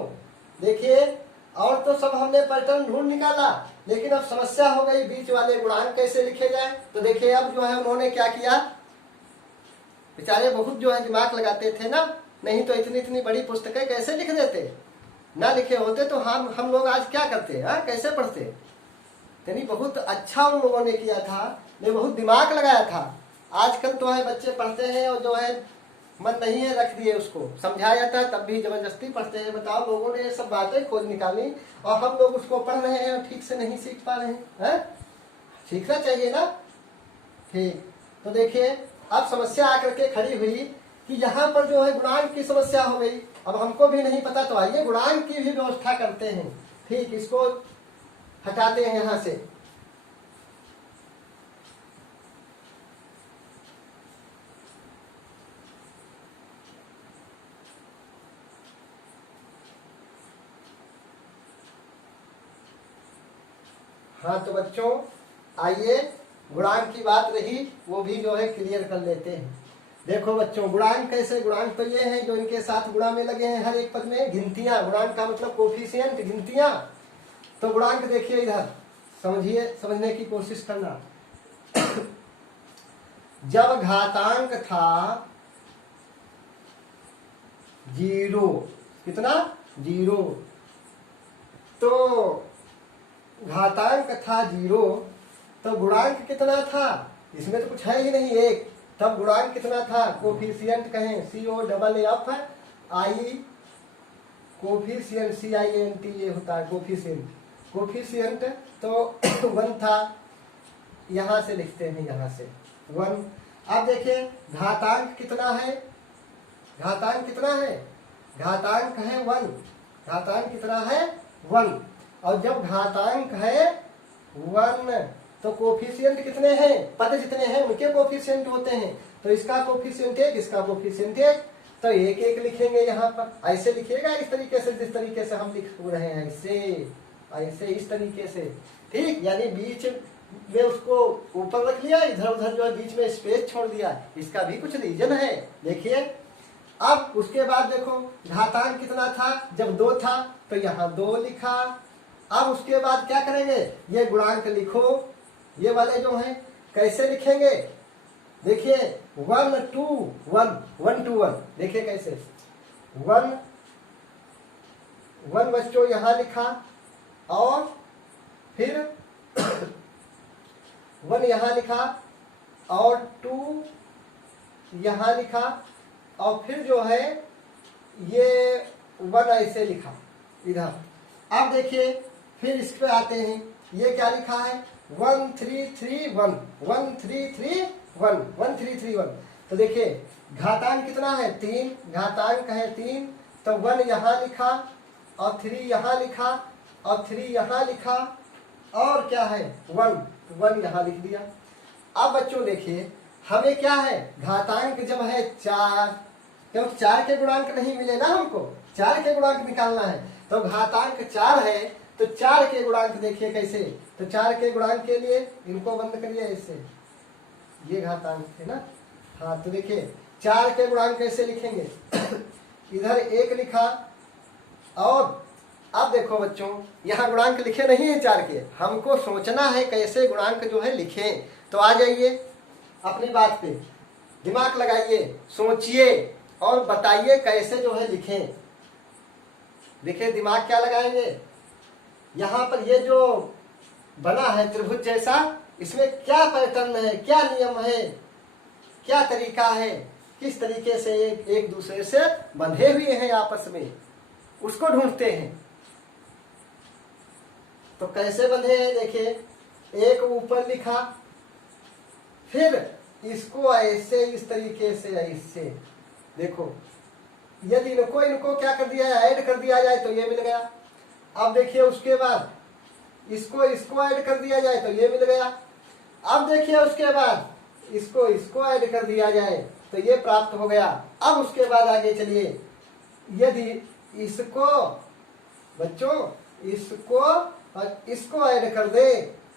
देखिए और तो सब हमने पैटर्न ढूंढ निकाला, लेकिन अब समस्या हो गई बीच वाले गुणांक कैसे लिखे जाए। तो देखिए अब जो है उन्होंने क्या किया, बेचारे बहुत जो है दिमाग लगाते थे ना, नहीं तो इतनी इतनी बड़ी पुस्तकें कैसे लिख देते। ना लिखे होते तो हम लोग आज क्या करते? कैसे पढ़ते? यानी बहुत अच्छा उन लोगों ने किया था, ने बहुत दिमाग लगाया था। आजकल तो है बच्चे पढ़ते हैं और जो है मन नहीं है रख दिए, उसको समझाया जाता है तब भी जबरदस्ती पढ़ते हैं। बताओ, लोगों ने ये सब बातें खोज निकाली और हम लोग उसको पढ़ रहे हैं और ठीक से नहीं सीख पा रहे हैं। सीखना चाहिए ना। ठीक, तो देखिए अब समस्या आकर के खड़ी हुई कि यहाँ पर जो है गुणांक की समस्या हो गई। अब हमको भी नहीं पता, तो आइए गुणांक की भी व्यवस्था करते हैं। ठीक, इसको हटाते हैं यहां से। हाँ तो बच्चों आइए, गुणांक की बात रही, वो भी जो है क्लियर कर लेते हैं। देखो बच्चों, गुणांक कैसे, गुणांक तो ये हैं जो इनके साथ गुणा में लगे हैं हर एक पद में, गिनतियां। गुणांक का मतलब कोफिशिएंट, गिनतियां। तो गुणांक देखिए इधर, समझिए, समझने की कोशिश करना। जब घातांक था 0, कितना 0, तो घातांक था 0, तो गुणांक कितना था, इसमें तो कुछ है ही नहीं, 1। तब गुणांक कितना था, कोफिशिएंट कहें, COFF आई, कोफिशिएंट CINT ये होता है कोफिशिएंट, कोफिशिएंट तो 1 था। यहां से लिखते हैं, यहां से 1। अब देखिए घातांक कितना है, घातांक कितना है, घातांक है 1, घातांक कितना है 1। और जब घातांक है 1 तो कोफिशिएंट कितने हैं, पद जितने हैं उनके कोफिशिएंट होते हैं। तो इसका कोफिशिएंट 1, इसका कोफिशिएंट 1, तो 1 1 लिखेंगे यहाँ पर। ऐसे लिखिएगा इस तरीके से, जिस तरीके से हम लिख रहे हैं, ऐसे ऐसे इस तरीके से। ठीक, यानी बीच में उसको ऊपर रख लिया, इधर उधर जो है बीच में स्पेस छोड़ दिया। इसका भी कुछ रीजन है, देखिए। अब उसके बाद देखो घातांक कितना था, जब 2 था तो यहाँ 2 लिखा। अब उसके बाद क्या करेंगे, ये गुणांक लिखो, ये वाले जो हैं कैसे लिखेंगे, देखिए 1 2 1, 1 2 1, देखिए कैसे 1 1 बच्चों यहाँ लिखा, और फिर 1 यहाँ लिखा, और 2 यहाँ लिखा, और फिर जो है ये 1 ऐसे लिखा इधर। अब देखिए फिर इस पे आते हैं, ये क्या लिखा है 1 3 3 1, 1 3 3 1, 1 3 3 1। तो देखिए घातांक कितना है 3, घातांक है 3, तो 1 यहाँ लिखा, और 3 यहाँ लिखा, और 3 यहाँ लिखा, और क्या है 1 यहाँ लिख दिया। अब बच्चों देखिए हमें क्या है, घातांक जब है 4, क्योंकि 4 के गुणांक नहीं मिले ना हमको, 4 के गुणांक निकालना है। तो घातांक 4 है, तो 4 के गुणांक देखिए कैसे, तो 4 के गुणांक के लिए इनको बंद करिए ऐसे, ये घातांक थे ना। हाँ तो देखिए 4 के गुणांक कैसे लिखेंगे, इधर 1 लिखा, और अब देखो बच्चों यहाँ गुणांक लिखे नहीं है 4 के, हमको सोचना है कैसे गुणांक जो है लिखें। तो आ जाइए अपनी बात पे, दिमाग लगाइए, सोचिए और बताइए कैसे जो है लिखें। देखिए दिमाग क्या लगाएंगे, यहाँ पर ये जो बना है त्रिभुज जैसा, इसमें क्या पैटर्न है, क्या नियम है, क्या तरीका है, किस तरीके से एक दूसरे से बंधे हुए हैं आपस में, उसको ढूंढते हैं। तो कैसे बंधे हैं देखिए, एक ऊपर लिखा, फिर इसको ऐसे इस तरीके से ऐसे, देखो यदि इनको क्या कर दिया है, ऐड कर दिया जाए तो ये मिल गया। अब देखिए उसके बाद इसको ऐड कर दिया जाए तो ये मिल गया। अब देखिए उसके बाद इसको ऐड कर दिया जाए तो ये प्राप्त हो गया। अब उसके बाद आगे चलिए, यदि इसको बच्चों इसको और इसको ऐड कर दे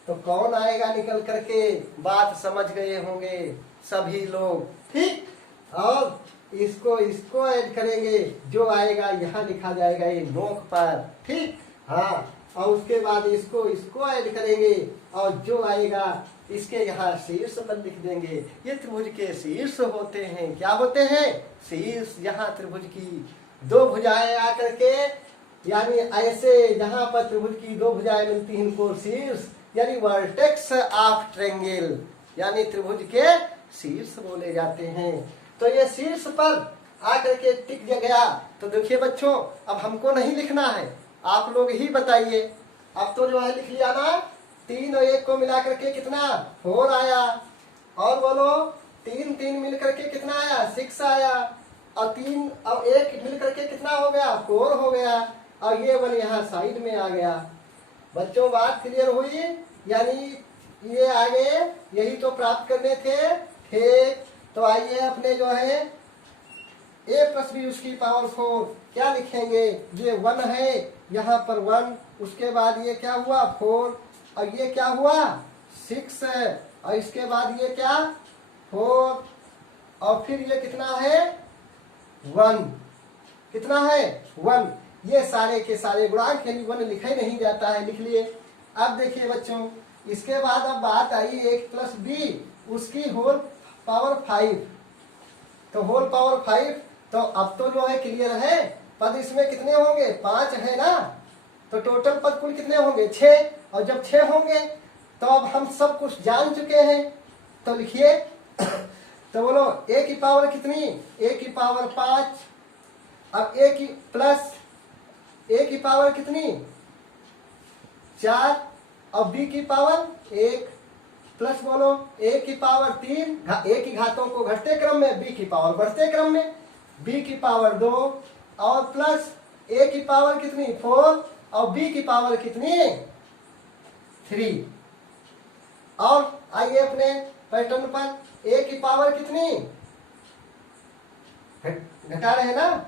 तो कौन आएगा निकल करके, बात समझ गए होंगे सभी लोग, ठीक। और इसको ऐड करेंगे, जो आएगा यहाँ लिखा जाएगा ये नोक पर, ठीक। हाँ, और उसके बाद इसको ऐड करेंगे, और जो आएगा इसके यहाँ शीर्ष पर लिख देंगे। ये त्रिभुज के शीर्ष होते हैं, क्या होते हैं, शीर्ष। यहाँ त्रिभुज की 2 भुजाएं आकर के, यानी ऐसे जहां पर त्रिभुज की 2 भुजाएं मिलती हैं इनको शीर्ष, यानी वर्टेक्स ऑफ ट्रायंगल, यानी त्रिभुज के शीर्ष बोले जाते हैं। तो ये शीर्ष पर आकर के टिक गया। तो देखिए बच्चों अब हमको नहीं लिखना है, आप लोग ही बताइए। अब तो जो है लिख लिया ना, 3 और 1 को मिला करके कितना 4 आया, और बोलो 3 3 मिल करके कितना आया 6 आया, और 3 और 1 मिल करके कितना हो गया, 4 हो गया, और ये 1 यहाँ साइड में आ गया। बच्चों बात क्लियर हुई? यानी ये आगे यही तो प्राप्त करने थे। ठीक, तो आइए अपने जो है a प्लस बी उसकी पावर 4 क्या लिखेंगे, ये 1 है, यहाँ पर 1, उसके बाद ये क्या हुआ 4, और ये क्या हुआ 6 है, और इसके बाद ये क्या 4, और फिर ये कितना है 1, कितना है 1। ये सारे के सारे गुणांक यानी 1 लिखा ही नहीं जाता है, लिख लिए। अब देखिए बच्चों, इसके बाद अब बात आई a प्लस बी उसकी होल पावर 5, तो होल पावर 5, तो अब तो जो है क्लियर है, पद इसमें कितने होंगे 5 है ना, तो टोटल पद कुल कितने होंगे 6, और जब 6 होंगे तो अब हम सब कुछ जान चुके हैं, तो लिखिए तो बोलो a की पावर कितनी, a की पावर 5, अब a की प्लस a की पावर कितनी 4, और b की पावर 1, प्लस बोलो a की पावर 3, a की घातों को घटते क्रम में, b की पावर बढ़ते क्रम में, b की पावर 2, और प्लस a की पावर कितनी 4, और b की पावर कितनी 3। और आइए अपने पैटर्न पर, a की पावर कितनी घटा रहे ना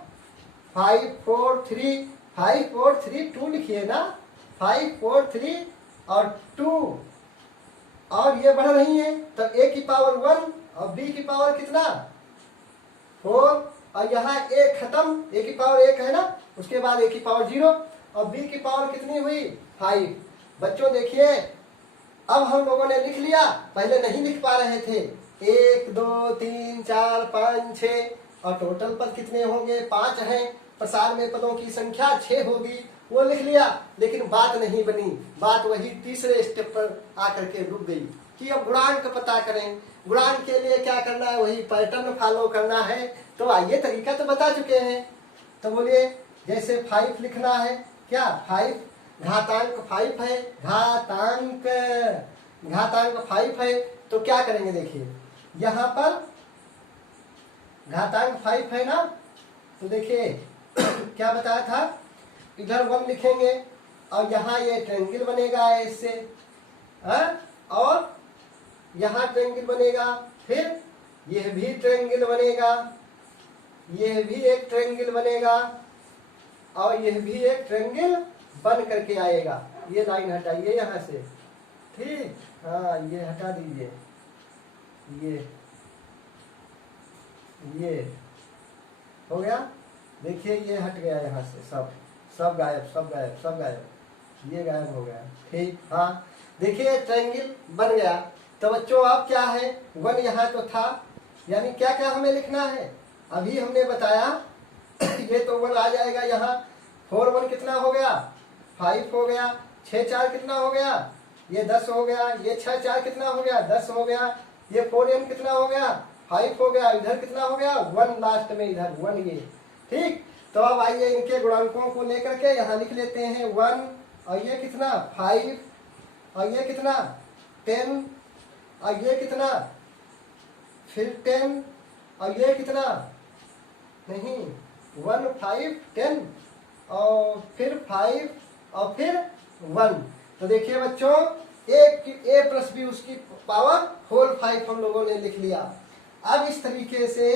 5 4 3, 5 4 3 2 लिखिए ना, 5 4 3 और 2, और ये बढ़ रही है, तो a की पावर 1 और b की पावर कितना 4, और यहाँ a खत्म, a की पावर 1 है ना, उसके बाद a की पावर 0, और b की पावर कितनी हुई 5। बच्चों देखिए, अब हम लोगों ने लिख लिया, पहले नहीं लिख पा रहे थे, 1 2 3 4 5 6, और टोटल पद कितने होंगे 5 हैं, प्रसार में पदों की संख्या 6 होगी, वो लिख लिया, लेकिन बात नहीं बनी। बात वही तीसरे स्टेप पर आकर के रुक गई कि अब गुणांक पता करें। गुणांक के लिए क्या करना है, वही पैटर्न फॉलो करना है। तो आइए, तरीका तो बता चुके हैं, तो बोलिए जैसे 5 लिखना है, क्या 5 घातांक 5 है, घातांक 5 है, तो क्या करेंगे देखिए, यहाँ पर घातांक 5 है ना, तो देखिए क्या बताया था, इधर 1 लिखेंगे, और यहाँ ये ट्रायंगल बनेगा इससे, और यहाँ ट्रायंगल बनेगा, फिर यह भी ट्रायंगल बनेगा, यह भी एक ट्रायंगल बनेगा, और यह भी एक ट्रायंगल बन करके आएगा। ये लाइन हटाइए यहाँ से, ठीक, हाँ ये हटा दीजिए, ये हो गया। देखिए ये हट गया यहाँ से, सब गायब, सब गायब, ये गायब हो गया, ठीक। हाँ देखिए ट्रायंगल बन गया। तो बच्चों अब क्या है, 1 यहाँ तो था, यानी क्या क्या हमें लिखना है, अभी हमने बताया ये तो 1 आ जाएगा यहाँ, 4 1 कितना हो गया 5 हो गया, 6 4 कितना हो गया, ये 10 हो गया, ये 6 4 कितना हो गया 10 हो गया, ये 4 m कितना हो गया 5 हो गया, इधर कितना हो गया 1, लास्ट में इधर 1, ये ठीक। तो अब आइए इनके गुणांकों को लेकर के यहाँ लिख लेते हैं 1, और ये कितना 5, और ये कितना 10, और ये कितना फिर 10, और ये कितना नहीं 1 5 10, और फिर 5 और फिर 1। तो देखिए बच्चों, a प्लस बी उसकी पावर होल 5 हम लोगों ने लिख लिया। अब इस तरीके से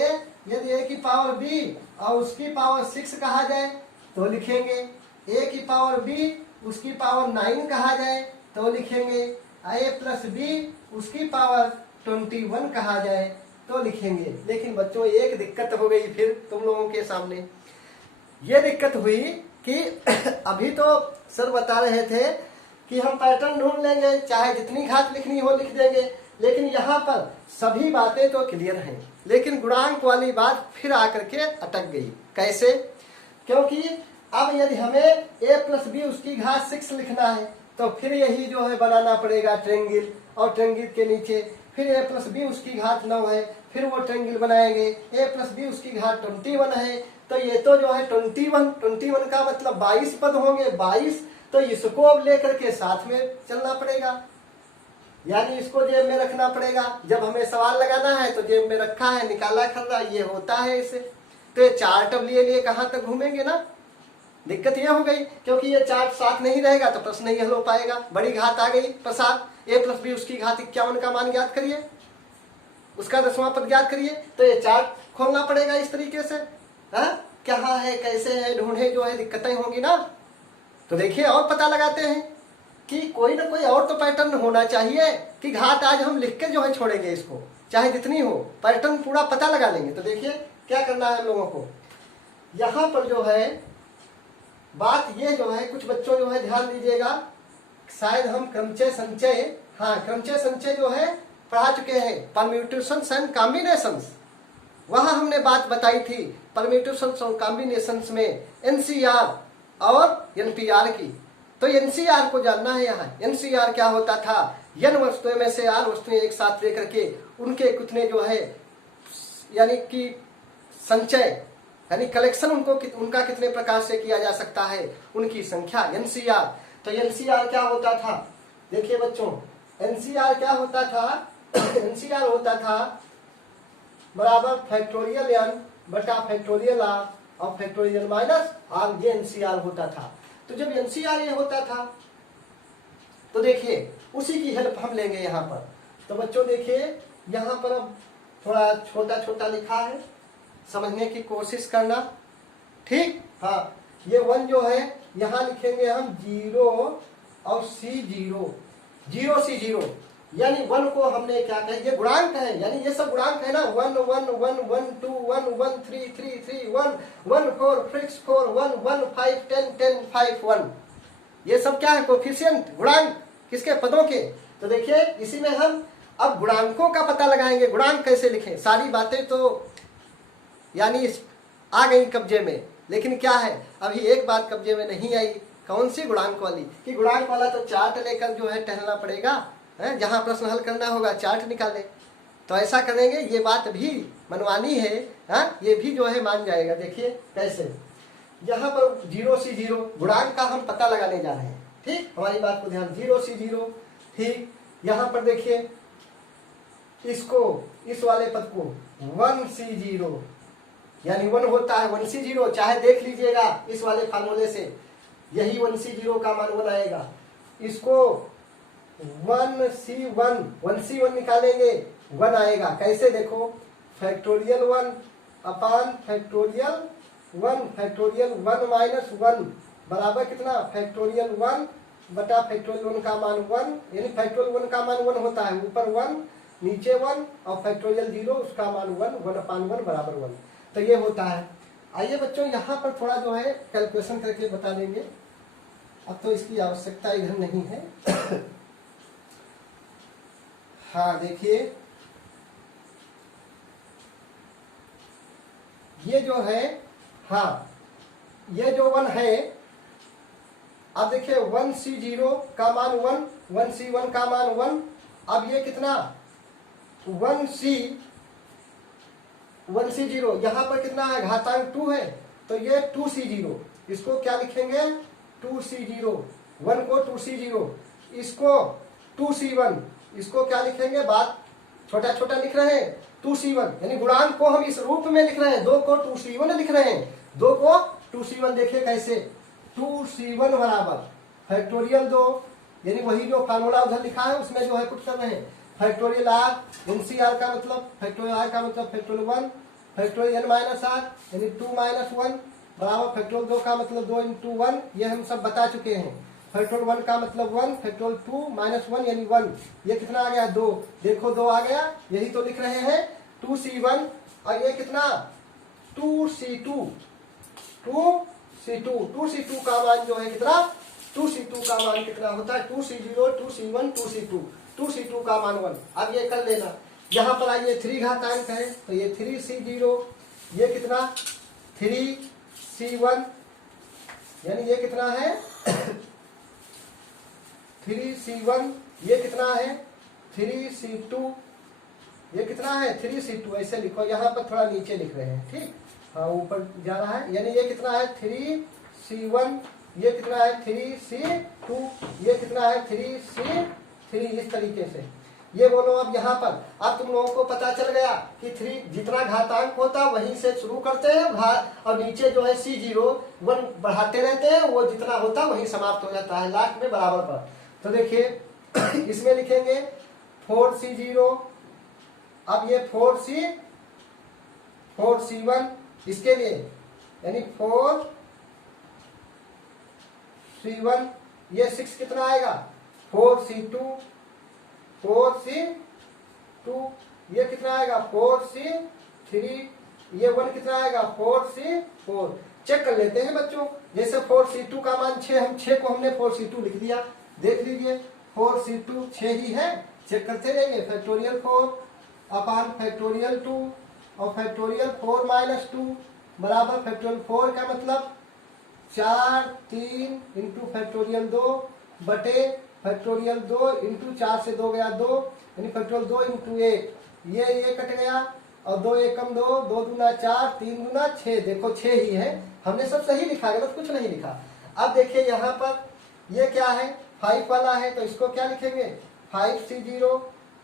यदि a की पावर b और उसकी पावर 6 कहा जाए तो लिखेंगे, a की पावर b उसकी पावर 9 कहा जाए तो लिखेंगे, a प्लस बी उसकी पावर 21 कहा जाए तो लिखेंगे। लेकिन बच्चों एक दिक्कत हो गई फिर तुम लोगों के सामने, ये दिक्कत हुई कि अभी तो सर बता रहे थे कि हम पैटर्न ढूंढ लेंगे, चाहे जितनी घात लिखनी हो लिख देंगे, लेकिन यहाँ पर सभी बातें तो क्लियर हैं, लेकिन गुणांक वाली बात फिर आकर के अटक गई। कैसे? क्योंकि अब यदि हमें a प्लस बी उसकी घात 6 लिखना है तो फिर यही जो है बनाना पड़ेगा ट्रायंगल, और ट्रायंगल के नीचे फिर a प्लस बी उसकी घात 9 है, फिर वो ट्रायंगल बनाएंगे, a प्लस बी उसकी घात 21 है, तो ये तो जो है 21 का मतलब 22 पद होंगे, 22, तो इसको अब लेकर के साथ में चलना पड़ेगा, यानी इसको जेब में रखना पड़ेगा। जब हमें सवाल लगाना है तो जेब में रखा है, निकाला खर्रा, ये होता है इसे। तो ये चार्ट अब लिए लिए कहाँ तक घूमेंगे ना। दिक्कत ये हो गई, क्योंकि ये चार्ट साथ नहीं रहेगा तो प्रश्न नहीं हल हो पाएगा। बड़ी घात आ गई प्रसाद, a+b उसकी घात 51 का मान ज्ञात करिए, उसका 10वां पद ज्ञात करिए। तो ये चार्ट खोलना पड़ेगा इस तरीके से, क्या है कैसे है ढूंढे, जो है दिक्कतें होंगी ना। तो देखिए और पता लगाते हैं कि कोई ना कोई और तो पैटर्न होना चाहिए कि घात आज हम लिख के जो है छोड़ेंगे इसको, चाहे जितनी हो, पैटर्न पूरा पता लगा लेंगे। तो देखिए क्या करना है हम लोगों को, यहाँ पर जो है बात ये जो है, कुछ बच्चों जो है ध्यान दीजिएगा, शायद हम क्रमचय संचय, क्रमचय संचय जो है पढ़ा चुके हैं, परम्यूटेशंस एंड कॉम्बिनेशंस, वहां हमने बात बताई थी परम्यूटेशंस और कॉम्बिनेशंस में एनसीआर और एनपीआर की। तो एनसीआर को जानना है। यहाँ एनसीआर क्या होता था, n वस्तुएं में से r वस्तुएं एक साथ लेकर के उनके कितने जो है यानी कि संचय यानी कलेक्शन उनका कितने प्रकार से किया जा सकता है, उनकी संख्या एनसीआर। तो एनसीआर क्या होता था, देखिए बच्चों एनसीआर क्या होता था, एनसीआर होता था बराबर फैक्टोरियल n बटा फैक्टोरियल r और फैक्टोरियल माइनस r, ये एनसीआर होता था। तो जब एनसीआर ये होता था तो देखिए उसी की हेल्प हम लेंगे यहाँ पर। तो बच्चों देखिए यहाँ पर अब थोड़ा छोटा छोटा लिखा है, समझने की कोशिश करना, ठीक। हाँ, ये 1 जो है यहाँ लिखेंगे हम 0 और C0, 0C0, यानी 1 को हमने क्या कहे, ये गुणांक है, यानी ये सब गुणांक है ना, 1 1 1 1 2 1 1 3 3 3 1 1 4 6 4 1 1 5 10 10 5 1, ये सब क्या है, कोफिशिएंट, गुणांक किसके, पदों के। तो देखिए इसी में हम अब गुणांकों का पता लगाएंगे, गुणांक कैसे लिखें। सारी बातें तो यानी आ गई कब्जे में, लेकिन क्या है अभी एक बात कब्जे में नहीं आई, कौन सी, गुणांक वाली। कि गुणांक वाला तो चार्ट लेकर जो है टहलना पड़ेगा, जहां प्रश्न हल करना होगा चार्ट निकाले। तो ऐसा करेंगे, ये बात भी मनवानी है, ये भी जो है मान जाएगा। देखिए कैसे, यहाँ पर 0C0 गुणांक का हम पता लगाने जा रहे हैं, ठीक। हमारी बात को ध्यान, 0C0, ठीक। यहाँ पर देखिए इसको, इस वाले पद को 1C0, यानी 1 होता है 1C0, चाहे देख लीजिएगा इस वाले फार्मूले से, यही 1C0 का मान 1 आएगा। इसको 1C1, 1C1 निकालेंगे 1 आएगा। कैसे, देखो फैक्टोरियल 1 अपान फैक्टोरियल 1, फैक्टोरियल 1 माइनस 1 बराबर कितना, फैक्टोरियल 1 बटा फैक्टोरियल 1 का मान 1, यानी फैक्टोरियल 1 का मान 1 होता है, ऊपर 1 नीचे 1 और फैक्टोरियल 0 उसका मान 1, 1 अपान 1 बराबर 1। तो ये होता है। आइए बच्चों यहाँ पर थोड़ा जो है कैलकुलेशन करके बता देंगे, अब तो इसकी आवश्यकता इधर नहीं है। हाँ देखिए ये जो है, हाँ ये जो 1 है, अब देखिए 1C0 का मान 1, 1C1 का मान 1, अब ये कितना 1C0, यहाँ पर कितना है, घातांक 2 है, तो ये 2C0, इसको क्या लिखेंगे 2C0, 1 को 2C0, इसको 2C1, इसको क्या लिखेंगे, बात छोटा छोटा लिख रहे हैं, 2C1, यानी गुणांक को हम इस रूप में लिख रहे हैं, 2 को 2C1 लिख रहे हैं, 2 को 2C1, देखिए कैसे, 2C1 बराबर फैक्टोरियल 2, यानी वही जो फार्मूला उधर लिखा है उसमें जो है पुट कर रहे हैं, फैक्टोरियल आर, एनसीआर का मतलब फैक्टोरियल आर का मतलब factorial 1, factorial N minus R यानी 2 माइनस 1 बराबर फैक्टोरियल 2 का मतलब 2 इंटू 1, ये हम सब बता चुके हैं। फैक्टोरियल 1 का मतलब 1, फैक्टोरियल 2 माइनस 1 यानी 1, ये कितना आ गया 2, देखो 2 आ गया, यही तो लिख रहे हैं 2C1, और ये कितना 2C2, 2C2 का मान जो है कितना, 2C2 का मान कितना होता है, 2C0, 2C1, 2C2, 2C2 का मान 1। अब ये कर लेना, यहाँ पर आइए 3 घातांक है, तो ये 3C0, ये कितना 3C1, यानी ये कितना है 3C1, ये कितना है 3C2, ये कितना है 3C2, ऐसे लिखो, यहाँ पर थोड़ा नीचे लिख रहे हैं, ठीक। हाँ ऊपर जा रहा है, यानी ये कितना है 3C1, ये कितना है 3C2, ये कितना है 3C3, इस तरीके से। ये बोलो अब यहाँ पर। अब तुम लोगों को पता चल गया कि 3 जितना घातांक होता वहीं से शुरू करते हैं और नीचे जो है C0 1 बढ़ाते रहते हैं, वो जितना होता वहीं समाप्त हो जाता है लास्ट में बराबर पर। तो देखिए इसमें लिखेंगे 4C0, अब ये 4C1 इसके लिए, यानी 4C1 ये 6 कितना आएगा 4C2 ये कितना आएगा 4C3, ये 1 कितना आएगा 4C4। चेक कर लेते हैं बच्चों, जैसे 4C2 का मान 6, हम 6 को हमने 4C2 लिख दिया, देख लीजिए 4C2 6 ही है, चेक करते रहेंगे। फैक्टोरियल 4 अपान फैक्टोरियल 2 और फैक्टोरियल 4 माइनस 2 बराबर फैक्टोरियल 4 का मतलब 4 3 इंटू फैक्टोरियल 2 बटे फैक्टोरियल 2 इंटू 4 से 2 गया 2, यानी फैक्टोरियल 2 इंटू 1, ये कट गया और 2 एकम 2, 2 दूना 4, 3 दूना 6, देखो 6 ही है, हमने सब सही लिखा, गलत कुछ नहीं लिखा। अब देखिए यहाँ पर ये क्या है 5 वाला है, तो इसको क्या लिखेंगे 5C0,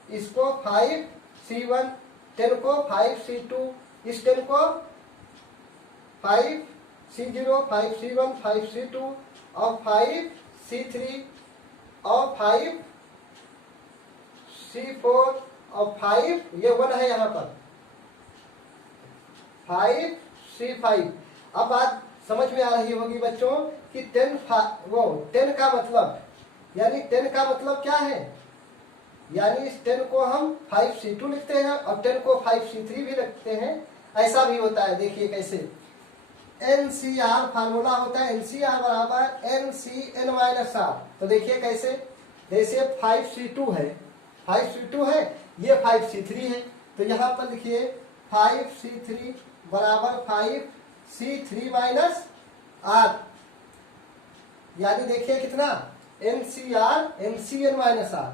इसको 5C1, 10 को 5C2, इस 10 को 5C0, 5C1, 5C2 और 5C3 और 5C4 और 5 ये 1 है यहाँ पर 5C5। अब बात समझ में आ रही होगी बच्चों कि 10 का मतलब, यानी 10 का मतलब क्या है, यानी इस 10 को हम 5C2 लिखते हैं और 10 को 5C3 भी लिखते हैं, ऐसा भी होता है। देखिए कैसे NCR फार्मूला होता है, NCR बराबर NCN-R। तो देखिए कैसे, जैसे 5C2 है, 5C2 है, ये 5C3 है, तो यहाँ पर लिखिए 5C3 बराबर 5C3 माइनस R, यानी देखिए कितना NCR NCN-R,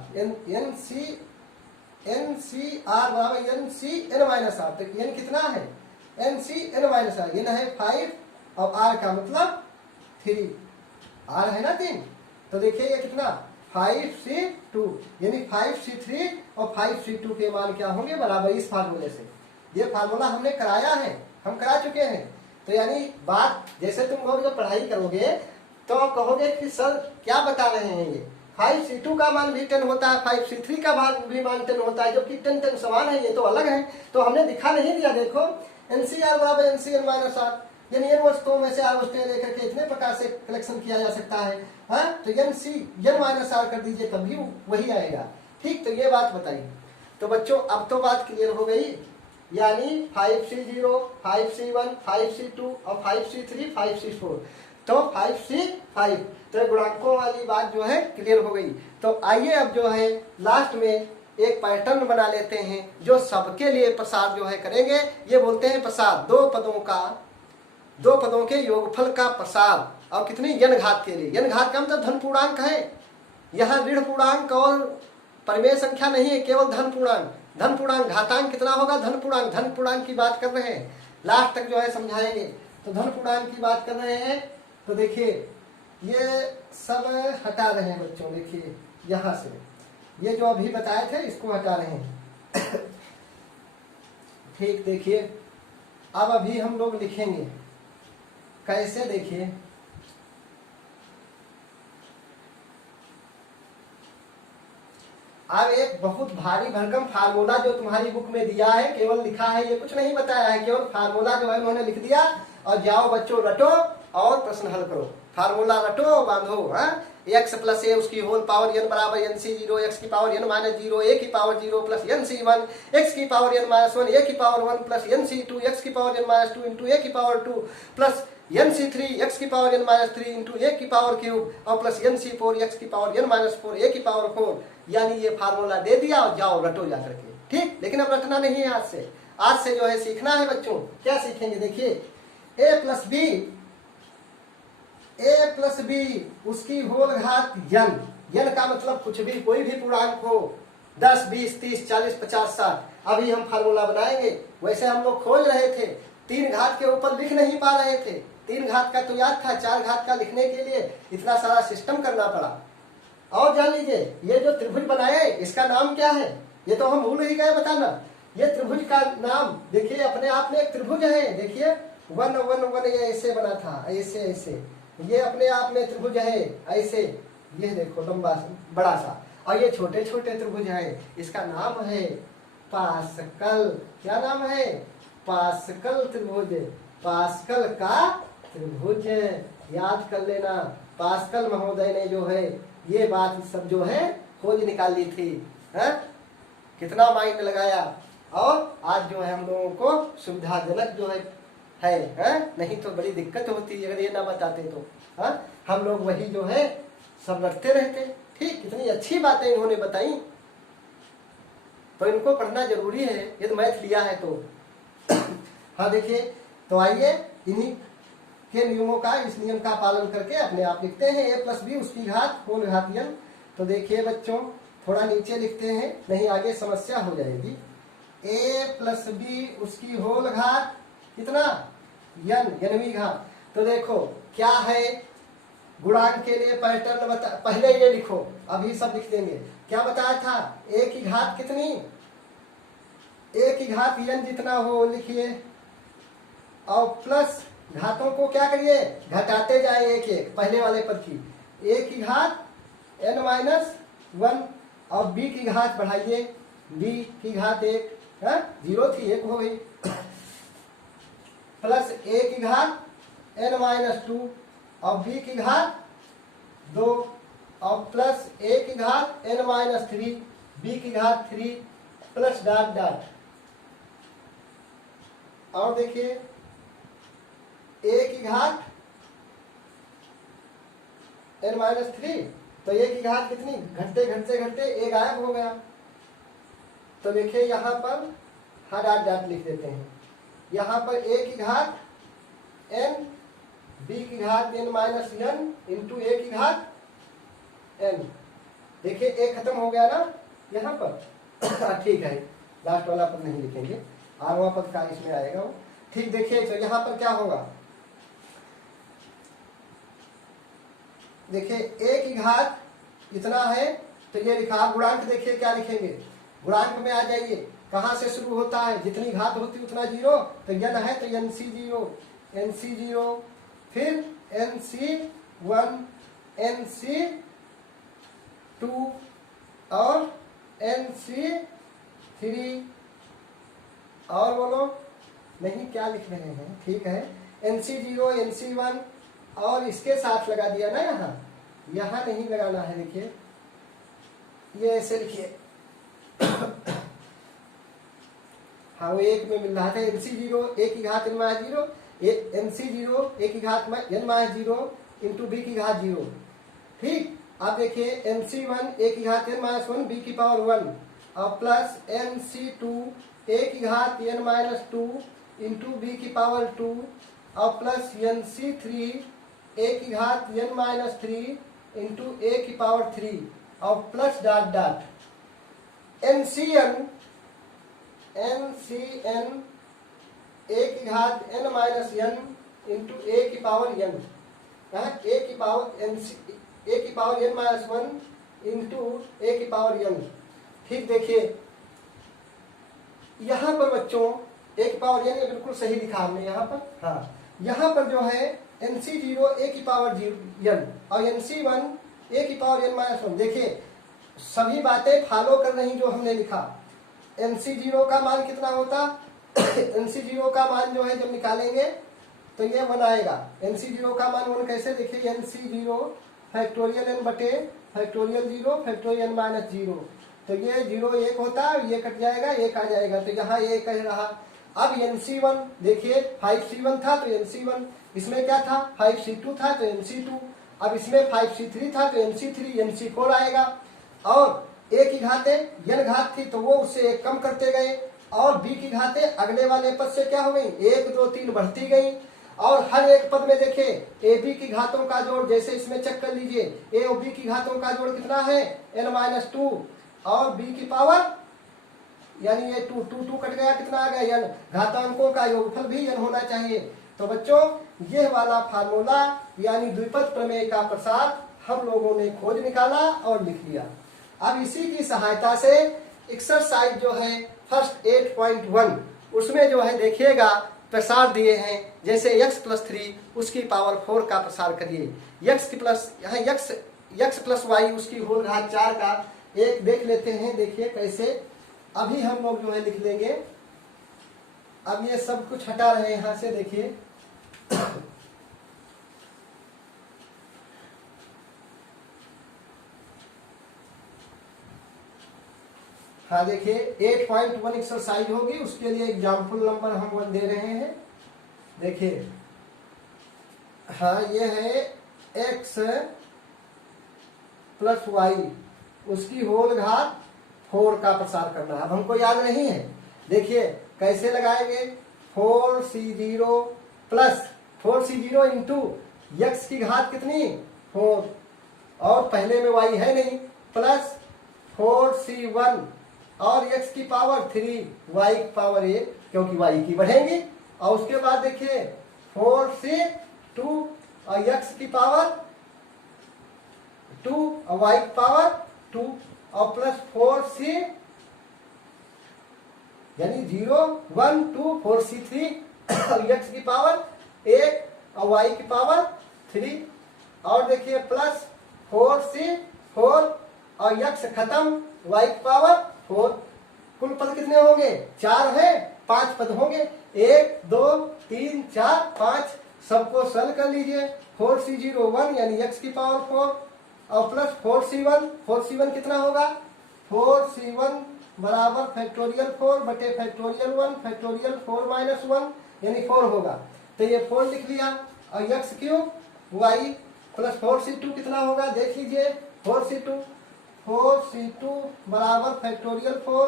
NCR बराबर NCN-R, तो n कितना है NCN-R, n है 5 और R का मतलब 3, R है ना 3, तो देखिए ये कितना 5C2, यानी 5C3 और 5C2 के मान क्या होंगे बराबर इस फार्मूले से। ये फार्मूला हमने कराया है, हम करा चुके हैं। तो यानी बात जैसे तुम लोग जब पढ़ाई करोगे तो आप कहोगे कि सर क्या बता रहे हैं ये, 5C2 का मान भी 10 होता है, 5C3 का मान भी 10 होता है, जबकि 10 समान है, ये तो अलग है, तो हमने दिखा नहीं दिया। देखो NCR बराबर NCN-R, यानी n वस्तुओं में से R वस्तुएं लेकर के इतने प्रकार से कलेक्शन किया जा सकता है, हाँ, तो NCN-R कर दीजिए तब भी वही आएगा। ठीक, तो ये बात बताइए। तो बच्चों अब तो बात क्लियर हो गई, यानी 5C0, 5C1, 5C2 और 5C3, 5C4, तो 5C5, तो गुणांकों वाली बात जो है क्लियर हो गई। तो आइए अब जो है लास्ट में एक पैटर्न बना लेते हैं जो सबके लिए प्रसार जो है करेंगे। ये बोलते हैं प्रसार दो पदों के योगफल का प्रसार, और कितनी n घात के लिए, n घात का मतलब धन पूर्णांक है, यहाँ ऋण पूर्णांक और परिमेय संख्या नहीं है, केवल धन पूर्णांक। धन पूर्णांक घातांक कितना होगा, धन पूर्णांक की बात कर रहे हैं, लास्ट तक जो है समझाएंगे। तो धन पूर्णांक की बात कर रहे हैं, तो देखिए ये सब हटा रहे हैं बच्चों, देखिए यहाँ से ये जो अभी बताए थे इसको हटा रहे हैं। ठीक, देखिए अब अभी हम लोग लिखेंगे कैसे, देखिए अब एक बहुत भारी भरकम फार्मूला जो तुम्हारी बुक में दिया है, केवल लिखा है, ये कुछ नहीं बताया है, केवल फार्मूला जो है उन्होंने लिख दिया, और जाओ बच्चों रटो और प्रश्न हल करो, फार्मूला रटो बांधो। हाँ, x प्लस ए उसकी होल पावर n बराबर NC0, x की पावर n माइनस 0, a की पावर 0 प्लस NC1, x की पावर n माइनस 1, a की पावर 1 प्लस NC2, x की power n minus 2 into a की पावर 2 प्लस NC3, x की power n minus 3 into a की पावर क्यूब और प्लस NC4, x की पावर n माइनस 4, a की पावर 4, यानी ये फार्मूला दे दिया और जाओ रटो जा करके। ठीक, लेकिन अब रटना नहीं है, आज से जो है सीखना है बच्चों। क्या सीखेंगे, देखिए a प्लस बी उसकी होल घात n का मतलब कुछ भी, कोई भी पूर्णांक हो, 10, 20, 30, 40, 50, 60। अभी हम फार्मूला बनाएंगे, वैसे हम लोग खोज रहे थे, 3 घात के ऊपर लिख नहीं पा रहे थे, 3 घात का तो याद था, 4 घात का लिखने के लिए इतना सारा सिस्टम करना पड़ा। और जान लीजिए ये जो त्रिभुज बनाए इसका नाम क्या है, ये तो हम भूल ही गए बताना। ये त्रिभुज का नाम देखिए, अपने आप में एक त्रिभुज है। देखिए 1 1 1 ये ऐसे बना था, ऐसे ऐसे, ये अपने आप में त्रिभुज है ऐसे। ये देखो लंबा बड़ा सा, और ये छोटे छोटे त्रिभुज है। इसका नाम है पास्कल। क्या नाम है? पास्कल त्रिभुज। पास्कल का त्रिभुज याद कर लेना। पास्कल महोदय ने जो है ये बात सब जो है खोज निकाली थी, है? कितना माइंड लगाया, और आज जो है हम लोगों को सुविधाजनक जो है? नहीं तो बड़ी दिक्कत होती अगर ये ना बताते तो। हम लोग वही जो है सब रखते रहते। ठीक, कितनी अच्छी बातें इन्होंने बताई, तो इनको पढ़ना जरूरी है यदि मैथ लिया है तो। हाँ देखिए, तो आइए इन्हीं के नियमों का, इस नियम का पालन करके अपने आप लिखते हैं a प्लस बी उसकी घात होल घातीय। तो देखिए बच्चों, थोड़ा नीचे लिखते हैं, नहीं आगे समस्या हो जाएगी। a प्लस बी उसकी होल घात कितना? n घात। तो देखो क्या है, गुणांक के लिए पैटर्न बता, पहले ये लिखो, अभी सब लिख देंगे। क्या बताया था? a की घात कितनी? a की घात n जितना हो लिखिए, और प्लस घातों को क्या करिए, घटाते जाए एक एक, पहले वाले पद की। a की घात n माइनस 1, और b की घात बढ़ाइए, b की घात 1, 0 थी 1 हो गई, प्लस a की घात n माइनस 2, और b की घात 2, और प्लस a की घात n माइनस 3, b की घात 3, प्लस डॉट डॉट। और देखिए a की घात n माइनस 3, तो a की घात कितनी? घटते घटते घटते a गायब हो गया। तो देखिए यहाँ पर हाँ डॉट डॉट लिख देते हैं। यहाँ पर a की घात n, b की घात n minus n into a की घात n। देखिए a खत्म हो गया ना यहाँ पर। ठीक है, लास्ट वाला पद नहीं लिखेंगे, 8वां पद का इसमें आएगा वो। ठीक, देखिए तो यहाँ पर क्या होगा, देखिए a की घात इतना है, तो ये लिखा। गुणांक देखिए क्या लिखेंगे, गुणांक में आ जाइए, कहाँ से शुरू होता है? जितनी घात होती उतना 0, तो n है तो nc0, nc0, फिर nc1, nc2 और nc3, और बोलो नहीं क्या लिख रहे हैं? ठीक है, nc0, nc1, और इसके साथ लगा दिया ना, यहाँ नहीं लगाना है। देखिए ये ऐसे लिखिए। हाँ वो एक में मिल रहा था, nc0 a की घात n माइनस 0, nc0 a की घात n माइनस 0 इंटू b की घात 0। ठीक, अब देखिए nc1 a की घात n माइनस 1 b की पावर 1, और प्लस nc2 a की घात n माइनस 2 इंटू b की पावर 2, और प्लस nc3 a की घात n माइनस 3 इंटू a की पावर 3, और plus dot dot ncn a की घात n minus n into a की पावर n, a की power n minus 1 into a की पावर n। ठीक, देखिए यहाँ पर बच्चों a की पावर n, ये बिल्कुल सही लिखा हमने यहाँ पर। हाँ, यहाँ पर जो है nc0 a की पावर n और nc1 a की पावर n माइनस 1। देखिए सभी बातें फॉलो कर रही जो हमने लिखा। nc0 का मान कितना होता? nc0 का मान जो है जब निकालेंगे तो ये 1 आएगा। nc0 का मान 1 कैसे? देखिए nc0 फैक्टोरियल n बटे फैक्टोरियल 0 फैक्टोरियल माइनस 0, तो ये 0 1 होता है, ये कट जाएगा, 1 आ जाएगा, तो यहाँ 1 कह रहा। अब nc1 देखिए 5c1 था तो nc1, इसमें क्या था 5c2 था तो nc2, अब इसमें 5c3 था तो nc3, nc4 आएगा। और a की घातें n घात थी तो वो उससे 1 कम करते गए, और b की घातें अगले वाले पद से क्या हो गई 1 2 3 बढ़ती गई। और हर एक पद में देखे a b की घातों का जोड़, जैसे इसमें चेक कर लीजिए a और b की घातों का जोड़ कितना है n माइनस 2, और b की पावर यानी ये 2 2 2 कट गया, कितना आ गया n, घातांकों का योगफल भी n होना चाहिए। तो बच्चों यह वाला फार्मूला यानी द्विपद प्रमेय का प्रसार हम लोगों ने खोज निकाला और लिख लिया। अब इसी की सहायता से एक्सरसाइज जो है फर्स्ट 8.1 उसमें जो है देखिएगा प्रसार दिए हैं, जैसे x+3 उसकी पावर 4 का प्रसार करिए, x की प्लस यहाँ x प्लस वाई उसकी होल घात 4 का एक देख लेते हैं। देखिए कैसे अभी हम लोग जो है लिख लेंगे। अब ये सब कुछ हटा रहे हैं यहाँ से, देखिए हाँ देखिए 8.1 एक्सरसाइज होगी, उसके लिए एग्जाम्पल नंबर हम 1 दे रहे हैं। देखिए हाँ ये है x प्लस वाई उसकी होल घात 4 का प्रसार करना। अब हमको याद नहीं है, देखिए कैसे लगाएंगे, 4c0 plus 4c0 into x की घात कितनी 4 और पहले में y है नहीं, प्लस 4c1 और x की पावर 3 y की पावर 1 क्योंकि y की बढ़ेंगी, और उसके बाद देखिए 4c2 और x की पावर 2 और y की पावर 2 और प्लस 4c यानी 0 1 2 4c3 और x की पावर 1 और y की पावर 3 और देखिए प्लस 4c4 और x खत्म y की पावर 4। कुल पद कितने होंगे 4 है, 5 पद होंगे, 1 2 3 4 5 सबको सरल कर लीजिए। 4c01 यानी x की पावर 4 और प्लस 4c1 कितना होगा 4c1 बराबर फैक्टोरियल 4 बटे फैक्टोरियल 1 फैक्टोरियल 4 माइनस 1 यानी 4 होगा, तो ये 4 लिख लिया। और x cube y plus 4c2 कितना होगा देख लीजिए, 4c2 बराबर फैक्टोरियल 4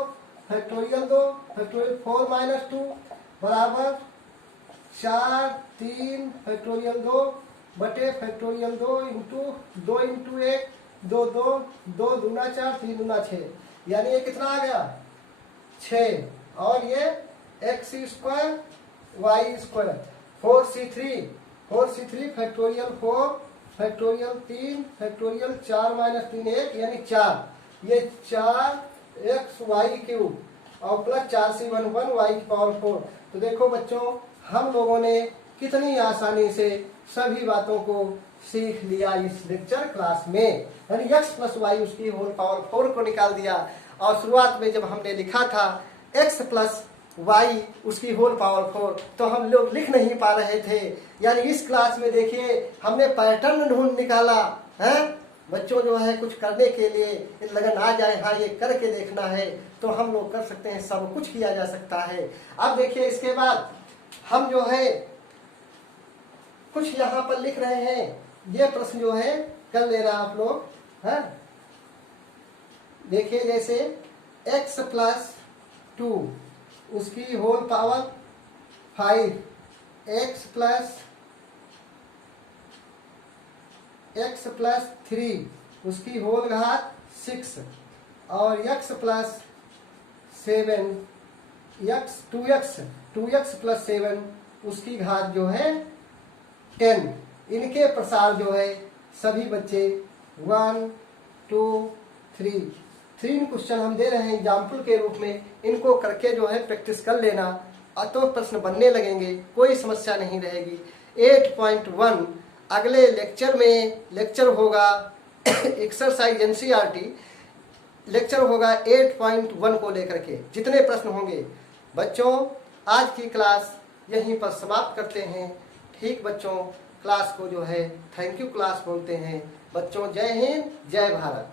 फैक्टोरियल 2 फैक्टोरियल 4 माइनस 2 बराबर 4 3 फैक्टोरियल 2 बटे फैक्टोरियल 2 इंटू 2 इंटू 1 2 2 2 दूना 4 3 दूना 6 यानी ये कितना आ गया 6 और ये x square Y square 4c3 factorial 4 factorial 3 factorial 4 minus 3 1 यानी 4 ये 4x वाई क्यूब और प्लस 4c1 1 वाई की पावर 4। तो देखो बच्चों हम लोगों ने कितनी आसानी से सभी बातों को सीख लिया इस लेक्चर क्लास में, यानी x प्लस वाई उसकी होल पावर 4 को निकाल दिया। और शुरुआत में जब हमने लिखा था x प्लस वाई उसकी होल पावर 4 तो हम लोग लिख नहीं पा रहे थे, यानी इस क्लास में देखिए हमने पैटर्न ढूंढ निकाला है। बच्चों जो है कुछ करने के लिए लगन आ जाए, हाँ ये करके देखना है तो हम लोग कर सकते हैं, सब कुछ किया जा सकता है। अब देखिए इसके बाद हम जो है कुछ यहाँ पर लिख रहे हैं, ये प्रश्न जो है कर लेना आप लोग है। देखिए जैसे x प्लस 2 उसकी होल पावर 5 x प्लस 3 उसकी होल घात 6 और x प्लस 7 2x प्लस 7 उसकी घात जो है 10। इनके प्रसार जो है सभी बच्चे 1 2 3 क्वेश्चन हम दे रहे हैं एग्जाम्पल के रूप में, इनको करके जो है प्रैक्टिस कर लेना तो प्रश्न बनने लगेंगे, कोई समस्या नहीं रहेगी। 8.1 अगले लेक्चर में लेक्चर होगा एक्सरसाइज एनसीईआरटी लेक्चर होगा 8.1 को लेकर के, जितने प्रश्न होंगे। बच्चों आज की क्लास यहीं पर समाप्त करते हैं। ठीक बच्चों, क्लास को जो है थैंक यू क्लास बोलते हैं। बच्चों जय हिंद जय भारत।